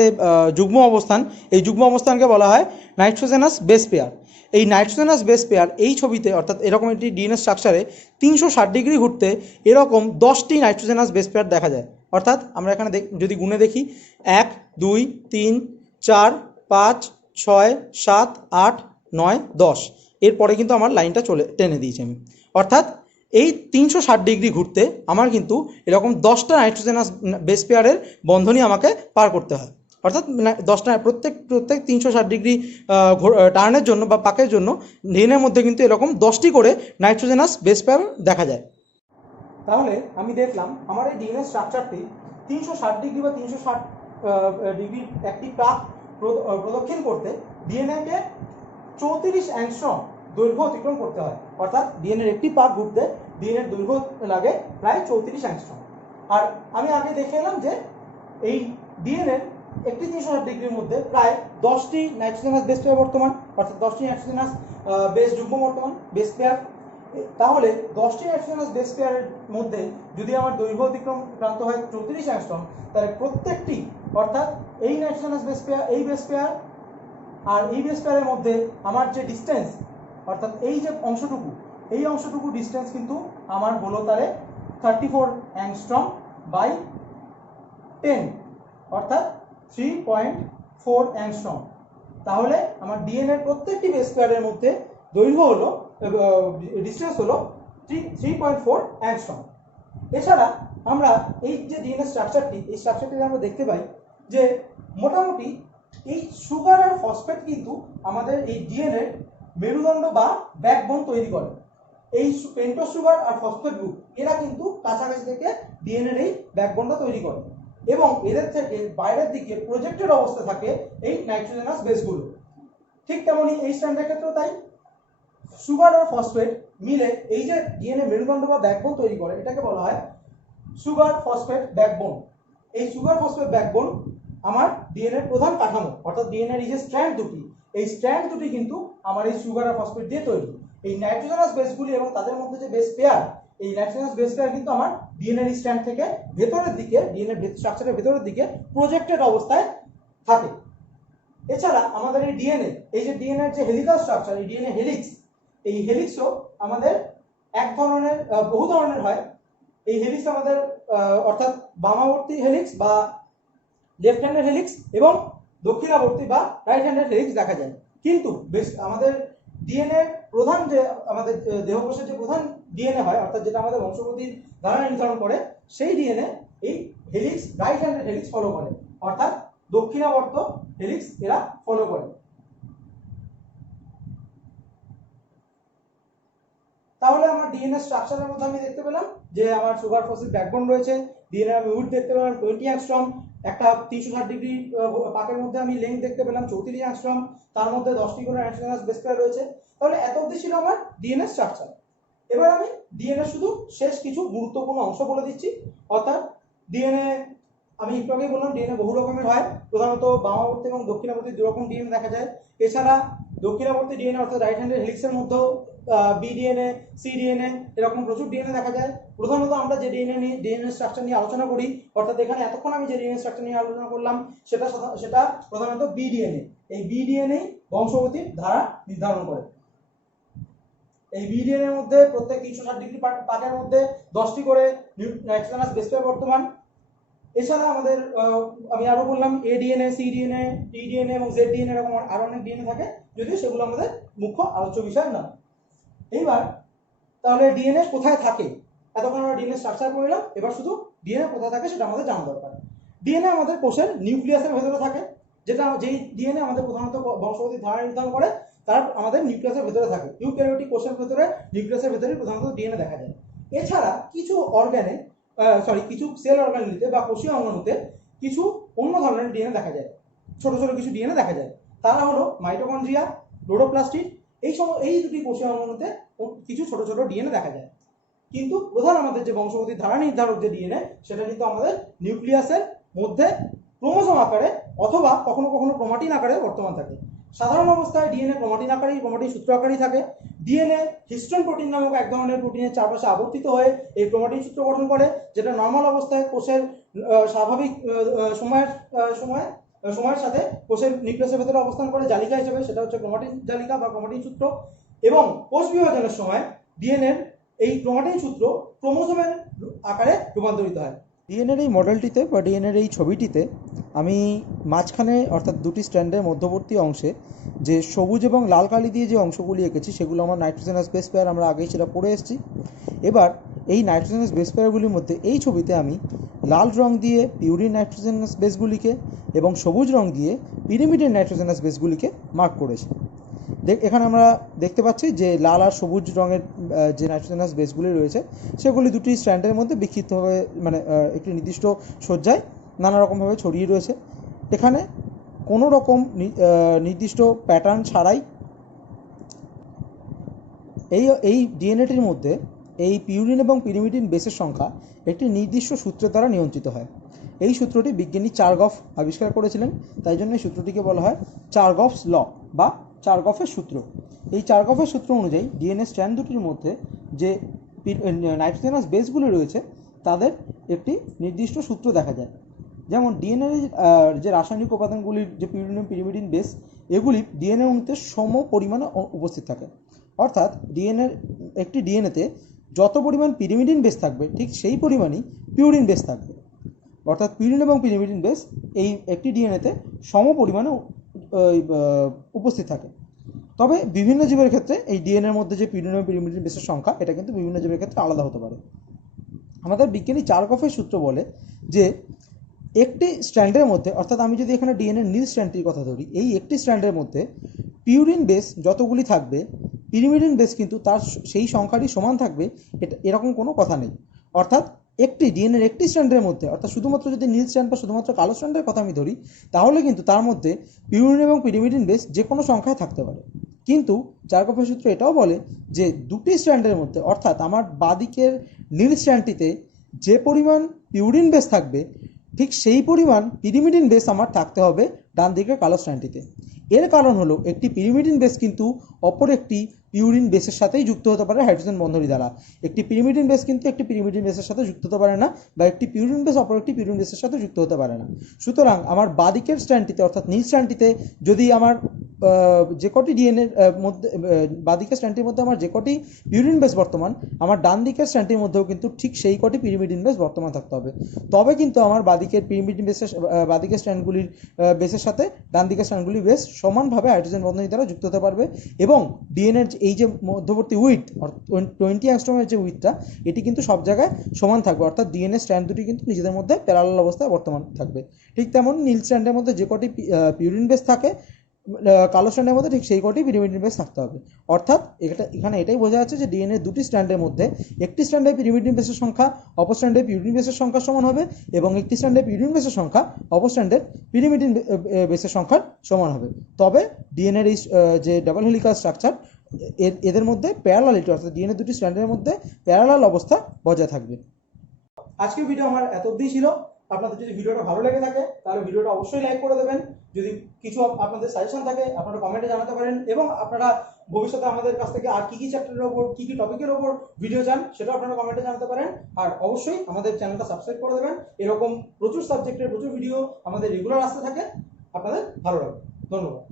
যুগ্ম অবস্থান, এই যুগ্ম অবস্থানকে বলা হয় নাইট্রোজেনাস বেস পেয়ার। এই নাইট্রোজেনাস বেস পেয়ার এই ছবিতে, অর্থাৎ এরকম একটি ডিএনএ স্ট্রাকচারে 360 ডিগ্রি ঘুরতে এরকম 10টি নাইট্রোজেনাস বেস পেয়ার দেখা যায়। অর্থাৎ আমরা এখানে যদি গুণে দেখি 1 2 3 4 5 6 7 8 9 10, এরপরে কিন্তু আমার লাইনটা টেনে দিয়েছি আমি। অর্থাৎ এই 360 ডিগ্রি ঘুরতে আমার কিন্তু এরকম 10টা নাইট্রোজেনাস বেস পেয়ারের বন্ধনী আমাকে পার করতে হয়। অর্থাৎ 10টা প্রত্যেক 360 ডিগ্রি টার্নের জন্য বা পাকের জন্য ডিএনএর মধ্যে কিন্তু এরকম 10টি করে নাইট্রোজেনাস বেস পেয়ার দেখা যায়। তাহলে আমি দেখলাম আমার এই ডিএনএ স্ট্রাকচারটি 360 ডিগ্রি বা 360 ডিগ্রি একটি পাক প্রদক্ষিণ করতে ডিএনএকে 34 অ্যাংস্ট্রম দৈর্ঘ্য অতিক্রম করতে হয়। অর্থাৎ ডিএনএর একটি পাক ঘুরতে ডিএনএর দৈর্ঘ্য লাগে প্রায় 34 অ্যাংস্ট্রম। আর আমি আগে দেখে এলাম যে এই ডিএনএর একটি 360 ডিগ্রির মধ্যে প্রায় 10টি নাইট্রোজেনাস বেস পেয়ার বর্তমান, অর্থাৎ 10টি নাইট্রোজেনাস বেস যুগ্ম বর্তমান বেস পেয়ার। তাহলে 10টি নাইট্রোজেনাস বেস পেয়ারের মধ্যে যদি আমার দৈর্ঘ্য অতিক্রম প্রান্ত হয় 34 অ্যাংস্ট্রম, তাহলে প্রত্যেকটি, অর্থাৎ এই নাইট্রোজেনাস বেস পেয়ার, এই বেস পেয়ার আর এই বেস পেয়ারের মধ্যে আমার যে ডিস্টেন্স, অর্থাৎ এই যে অংশটুকু ডিস্টেন্স কিন্তু আমার হলো তাহলে 34 অ্যাংস্ট্রম বাই 10, অর্থাৎ 3.4 অ্যাংস্ট্রম। তাহলে আমার ডিএনএর প্রত্যেকটি বেস পেয়ারের মধ্যে দৈর্ঘ্য হলো, ডিস্টেন্স হলো 3.4 অ্যাংস্ট্রম। এছাড়া আমরা এই যে ডিএনএ স্ট্রাকচারটি, এই স্ট্রাকচারটিতে আমরা দেখতে পাই যে মোটামুটি এই সুগার আর ফসফেট কিন্তু আমাদের এই ডিএনএ মেরুদণ্ড বা ব্যাকবোন তৈরি করে। এই পেন্টোজ সুগার আর ফসফেট গ্রুপ এরা কিন্তু কাছাকাছি থেকে ডিএনএর এই ব্যাকবোনটা তৈরি করে, এবং এদের থেকে বাইরের দিকে প্রজেক্টেড অবস্থা থাকে এই নাইট্রোজেনাস বেসগুলো। ঠিক তেমনি এই স্ট্র্যান্ডের ক্ষেত্রেও তাই, সুগার আর ফসফেট মিলে এই যে ডিএনএ মেরুদণ্ড বা ব্যাকবোন তৈরি করে, এটাকে বলা হয় সুগার ফসফেট ব্যাকবোন। এই সুগার ফসফেট ব্যাকবোন আমার ডিএনএর প্রধান কাঠামো, অর্থাৎ ডিএনএর এই যে স্ট্র্যান্ড দুটি, এই স্ট্র্যান্ড দুটি কিন্তু আমার এই সুগার আর ফসফেট দিয়ে তৈরি। এই নাইট্রোজেনাস বেসগুলি এবং তাদের মধ্যে যে বেস পেয়ার, এই নাইট্রোজেনাস বেস পেয়ার কিন্তু আমার ডিএনএর স্ট্র্যান্ড থেকে ভেতরের দিকে, ডিএনএ স্ট্রাকচারের ভেতরের দিকে প্রজেক্টেড অবস্থায় থাকে। এছাড়া আমাদের এই ডিএনএ, এই যে ডিএনএর যে হেলিকাল স্ট্রাকচার, এই ডিএনএ হেলিক্স, এই হেলিক্সও আমাদের বহু ধরনের হয়। এই হেলিক্স আমাদের অর্থাৎ বামাবর্তী হেলিক্স বা লেফট হ্যান্ডের হেলিক্স এবং দক্ষিণাবর্তী বা রাইট হ্যান্ডের হেলিক্স দেখা যায়। কিন্তু আমাদের ডিএনএ প্রধান যে আমাদের দেহকোষের যে প্রধান ডিএনএ হয়, অর্থাৎ যেটা আমাদের বংশগতির ধারা নির্ধারণ করে, সেই ডিএনএ এই helix, right handed helix follow করে, অর্থাৎ দক্ষিণাবর্ত হেলিক্স এরা ফলো করে। তাহলে আমার ডিএনএ স্ট্রাকচারের মধ্যে আমি দেখতে পেলাম যে আমার সুগার ফসফেট ব্যাকবোন রয়েছে, ডিএনএ আমি উইডথ দেখতে পেলাম 20 অ্যাংস্ট্রম, একটা 360 ডিগ্রি পাকের মধ্যে আমি লেন্থ দেখতে পেলাম 34 অ্যাংস্ট্রম, তার মধ্যে 10টি করে নাইট্রোজেনাস বেস পেয়ার রয়েছে। তাহলে এত অবধি ছিল আমার ডিএনএ স্ট্রাকচার। এবার আমি ডিএনএ শুধু শেষ কিছু গুরুত্বপূর্ণ অংশ বলে দিচ্ছি। অর্থাৎ ডিএনএ আমি একটু আগেই বললাম ডিএনএ বহু রকমের হয়, প্রধানত বামাবর্তী এবং দক্ষিণাবর্তী দুরকম ডিএনএ দেখা যায়। এছাড়া দক্ষিণাবর্তী ডিএনএ অর্থাৎ রাইট হ্যান্ডেড হেলিক্সের মধ্যেও বিডিএনএ, সিডিএনএ এরকম প্রচুর ডিএনএ দেখা যায়। প্রধানত আমরা যে ডিএনএ স্ট্রাকচার নিয়ে আলোচনা করি, অর্থাৎ এখানে এতক্ষণ আমি যে ডিএনএ স্ট্রাকচার নিয়ে আলোচনা করলাম সেটা প্রধানত বিডিএনএ। এই বিডিএনএ বংশগতির ধারা নির্ধারণ করে। এই বিডিএনএ এর মধ্যে প্রত্যেক 360 ডিগ্রি পাকের মধ্যে 10টি করে নাইট্রোজেনাস বেস পেয়ার বর্তমান। এছাড়া আমাদের আমি আরো বললাম এডিএনএ, সিডিএনএ, টিডিএনএ এবং জেডডিএনএ এরকম আরো অনেক ডিএনএ থাকে, যদিও সেগুলো আমাদের মুখ্য আলোচ্য বিষয় না। এইবার তাহলে ডিএনএ কোথায় থাকে? এতক্ষণ আমরা ডিএনএ স্ট্রাকচার পড়লাম, এবার শুধু ডিএনএ কোথায় থাকে সেটা আমাদের জানা দরকার। ডিএনএ আমাদের কোষের নিউক্লিয়াসের ভেতরে থাকে, যেই ডিএনএ আমাদের প্রধানত বংশগতির ধারা নির্ধারণ করে, তার আমাদের নিউক্লিয়াসের ভেতরে থাকে। ইউক্যারিওটিক কোষের ভেতরে নিউক্লিয়াসের ভেতরে প্রধানত ডিএনএ দেখা যায়। এছাড়া কিছু কিছু সেল অর্গানেলিতে বা কোষীয় অঙ্গাণুতে কিছু অন্য ধরনের ডিএনএ দেখা যায়, ছোট ছোট কিছু ডিএনএ দেখা যায়। তারা হলো মাইটোকন্ড্রিয়া, ক্লোরোপ্লাস্টিড। এই দুটি কোষীয় অঙ্গাণুতে কিছু ছোট ছোট ডিএনএ দেখা যায়। কিন্তু প্রধান আমাদের যে বংশগতির ধারা নির্ধারক যে ডিএনএ, সেটা কিন্তু আমাদের নিউক্লিয়াসের মধ্যে ক্রোমোজোম আকারে অথবা কখনো কখনো ক্রোমাটিন আকারে বর্তমান থাকে। সাধারণ অবস্থায় ডিএনএ ক্রোমাটিন সূত্র আকারেই থাকে। ডিএনএ হিস্টোন প্রোটিন নামক এক ধরনের প্রোটিনের চারপাশে আবর্তিত হয়ে এই ক্রোমাটিন সূত্র গঠন করে, যেটা নর্মাল অবস্থায় কোষের স্বাভাবিক সময়ের সাথে কোষের নিউক্লিয়াসের ভেতরে অবস্থান করে জালিকা হিসেবে, সেটা হচ্ছে ক্রোমাটিন জালিকা বা ক্রোমাটিন সূত্র। এবং কোষ বিভাজনের সময় ডিএনএ এই ক্রোমাটিন সূত্র ক্রোমোজোমের আকারে রূপান্তরিত হয়। ডিএনএর এই মডেলটিতে বা ডিএনএর এই ছবিটিতে আমি মাঝখানে অর্থাৎ দুটি স্ট্র্যান্ডের মধ্যবর্তী অংশে যে সবুজ এবং লাল কালি দিয়ে যে অংশগুলি এঁকেছি, সেগুলো আমার নাইট্রোজেনাস বেস পেয়ার, আমরা আগেই সেটা পড়ে এসেছি। এবার এই নাইট্রোজেনাস বেস পেয়ারগুলির মধ্যে এই ছবিতে আমি লাল রং দিয়ে পিউরিন নাইট্রোজেনাস বেসগুলিকে এবং সবুজ রং দিয়ে পিরিমিডিন নাইট্রোজেনাস বেসগুলিকে মার্ক করেছি। এখানে আমরা দেখতে পাচ্ছি যে লাল আর সবুজ রঙের যে নাইট্রোজেনাস বেসগুলি রয়েছে, সেগুলি দুটি স্ট্র্যান্ডের মধ্যে বিক্ষিপ্তভাবে একটি নির্দিষ্ট সজ্জায় নানা রকমভাবে ছড়িয়ে রয়েছে। এখানে কোনো রকম নির্দিষ্ট প্যাটার্ন ছাড়াই এই ডিএনএটির মধ্যে এই পিউরিন এবং পিরিমিডিন বেসের সংখ্যা একটি নির্দিষ্ট সূত্রের দ্বারা নিয়ন্ত্রিত হয়। এই সূত্রটি বিজ্ঞানী চারগফ আবিষ্কার করেছিলেন, তাই জন্য এই সূত্রটিকে বলা হয় চারগফস ল বা চারগফের সূত্র। এই চারগফের সূত্র অনুযায়ী ডিএনএ স্ট্র্যান্ড দুটির মধ্যে যে নাইট্রোজেনাস বেসগুলি রয়েছে, তাদের একটি নির্দিষ্ট সূত্র দেখা যায়। যেমন ডিএনএর যে রাসায়নিক উপাদানগুলির যে পিউরিন এবং পিরিমিডিন বেস, এগুলি ডিএনএ অণুতে সম পরিমাণে উপস্থিত থাকে। অর্থাৎ একটি ডিএনএতে যত পরিমাণ পিরিমিডিন বেস থাকবে, ঠিক সেই পরিমাণই পিউরিন বেস থাকবে। অর্থাৎ পিউরিন এবং পিরিমিডিন বেস এই একটি ডিএনএতে সম পরিমাণে উপস্থিত থাকে। তবে বিভিন্ন জীবের ক্ষেত্রে এই ডিএনএর মধ্যে যে পিউরিন এবং পিরিমিডিন বেসের সংখ্যা, এটা কিন্তু বিভিন্ন জীবের ক্ষেত্রে আলাদা হতে পারে। আমাদের বিজ্ঞানী চারগফের সূত্র বলে যে একটি স্ট্র্যান্ডের মধ্যে, অর্থাৎ আমি যদি এখানে ডিএনএর নীল স্ট্র্যান্ডটির কথা ধরি, এই একটি স্ট্র্যান্ডের মধ্যে পিউরিন বেস যতগুলি থাকবে, পিরিমিডিন বেস কিন্তু তার সেই সংখ্যারই সমান থাকবে, এরকম কোনো কথা নেই। অর্থাৎ একটি ডিএনএর একটি স্ট্র্যান্ডের মধ্যে, অর্থাৎ শুধুমাত্র যদি নীল স্ট্র্যান্ড বা শুধুমাত্র কালো স্ট্র্যান্ডের কথা আমি ধরি, তাহলে কিন্তু তার মধ্যে পিউরিন এবং পিরিমিডিন বেস যে কোনো সংখ্যায় থাকতে পারে। কিন্তু চারগফের সূত্র এটাও বলে যে দুটি স্ট্র্যান্ডের মধ্যে, অর্থাৎ আমার বাঁদিকের নীল স্ট্র্যান্ডটিতে যে পরিমাণ পিউরিন বেস থাকবে, ঠিক সেই পরিমাণ পিরিমিডিন বেস আমার থাকতে হবে ডান দিকের কালো স্ট্র্যান্ডটিতে। এর কারণ হলো একটি পিরিমিডিন বেস কিন্তু অপর একটি পিউরিন বেসের সাথেই যুক্ত হতে পারে হাইড্রোজেন বন্ধনী দ্বারা। একটি পিরিমিডিন বেস কিন্তু একটি পিরিমিডিন বেসের সাথে যুক্ত হতে পারে না, বা একটি পিউরিন বেস অপর একটি পিউরিন বেসের সাথে যুক্ত হতে পারে না। সুতরাং আমার বাঁদিকের স্ট্র্যান্ডটিতে, অর্থাৎ নীল স্ট্র্যান্ডটিতে যদি আমার যে কটি ডিএনএর মধ্যে, বাঁদিকের স্ট্র্যান্ডটির মধ্যে আমার যে কটি পিউরিন বেস বর্তমান, আমার ডান দিকের স্ট্র্যান্ডটির মধ্যেও কিন্তু ঠিক সেই কটি পিরিমিডিন বেস বর্তমান থাকতে হবে। তবে কিন্তু আমার বাঁদিকের পিরিমিডিন বেসের বাঁদিকের স্ট্র্যান্ডগুলির বেসের সাথে ডান দিকের স্ট্র্যান্ডগুলির বেস সমানভাবে হাইড্রোজেন বন্ধনী দ্বারা যুক্ত হতে পারবে, এবং ডিএনএর এই যে মধ্যবর্তী উইথ 20 অ্যাংস্ট্রমের যে উইথটা, এটি কিন্তু সব জায়গায় সমান থাকবে, অর্থাৎ ডিএনএ স্ট্র্যান্ড দুটি কিন্তু নিজেদের মধ্যে প্যারালাল অবস্থায় বর্তমান থাকবে। ঠিক তেমন নীল স্ট্র্যান্ডের মধ্যে যে কটি পিউরিন বেস থাকে, কালো স্ট্র্যান্ডের মধ্যে ঠিক সেই কটি পিরিমিডিন বেস থাকতে হবে। অর্থাৎ এখানে এটাই বোঝা যাচ্ছে যে ডিএনএ দুটি স্ট্র্যান্ডের মধ্যে একটি স্ট্র্যান্ডে পিরিমিডিন বেসের সংখ্যা অপর স্ট্র্যান্ডে পিউরিন বেসের সংখ্যা সমান হবে, এবং একটি স্ট্র্যান্ডে পিউরিন বেসের সংখ্যা অপর স্ট্র্যান্ডের পিরিমিডিন বেসের সংখ্যার সমান হবে। তবে ডিএনএর এই যে ডাবল হেলিকাল স্ট্রাকচার, এদের মধ্যে প্যারালালিটি, অর্থাৎ ডিএনএ দুটি স্ট্র্যান্ডের মধ্যে প্যারালাল অবস্থা বজায় থাকবে। আজকের ভিডিও আমার এত অবধিই ছিল। আপনাদের যদি ভিডিওটা ভালো লেগে থাকে তাহলে ভিডিওটা অবশ্যই লাইক করে দেবেন। যদি কিছু আপনাদের সাজেশন থাকে আপনারা কমেন্টে জানাতে পারেন, এবং আপনারা ভবিষ্যতে আমাদের কাছ থেকে আর কি চ্যাপ্টারের ওপর কি টপিকের ওপর ভিডিও চান সেটাও আপনারা কমেন্টে জানাতে পারেন। আর অবশ্যই আমাদের চ্যানেলটা সাবস্ক্রাইব করে দেবেন। এরকম প্রচুর সাবজেক্টের প্রচুর ভিডিও আমাদের রেগুলার আসতে থাকে, আপনাদের ভালো লাগবে। ধন্যবাদ।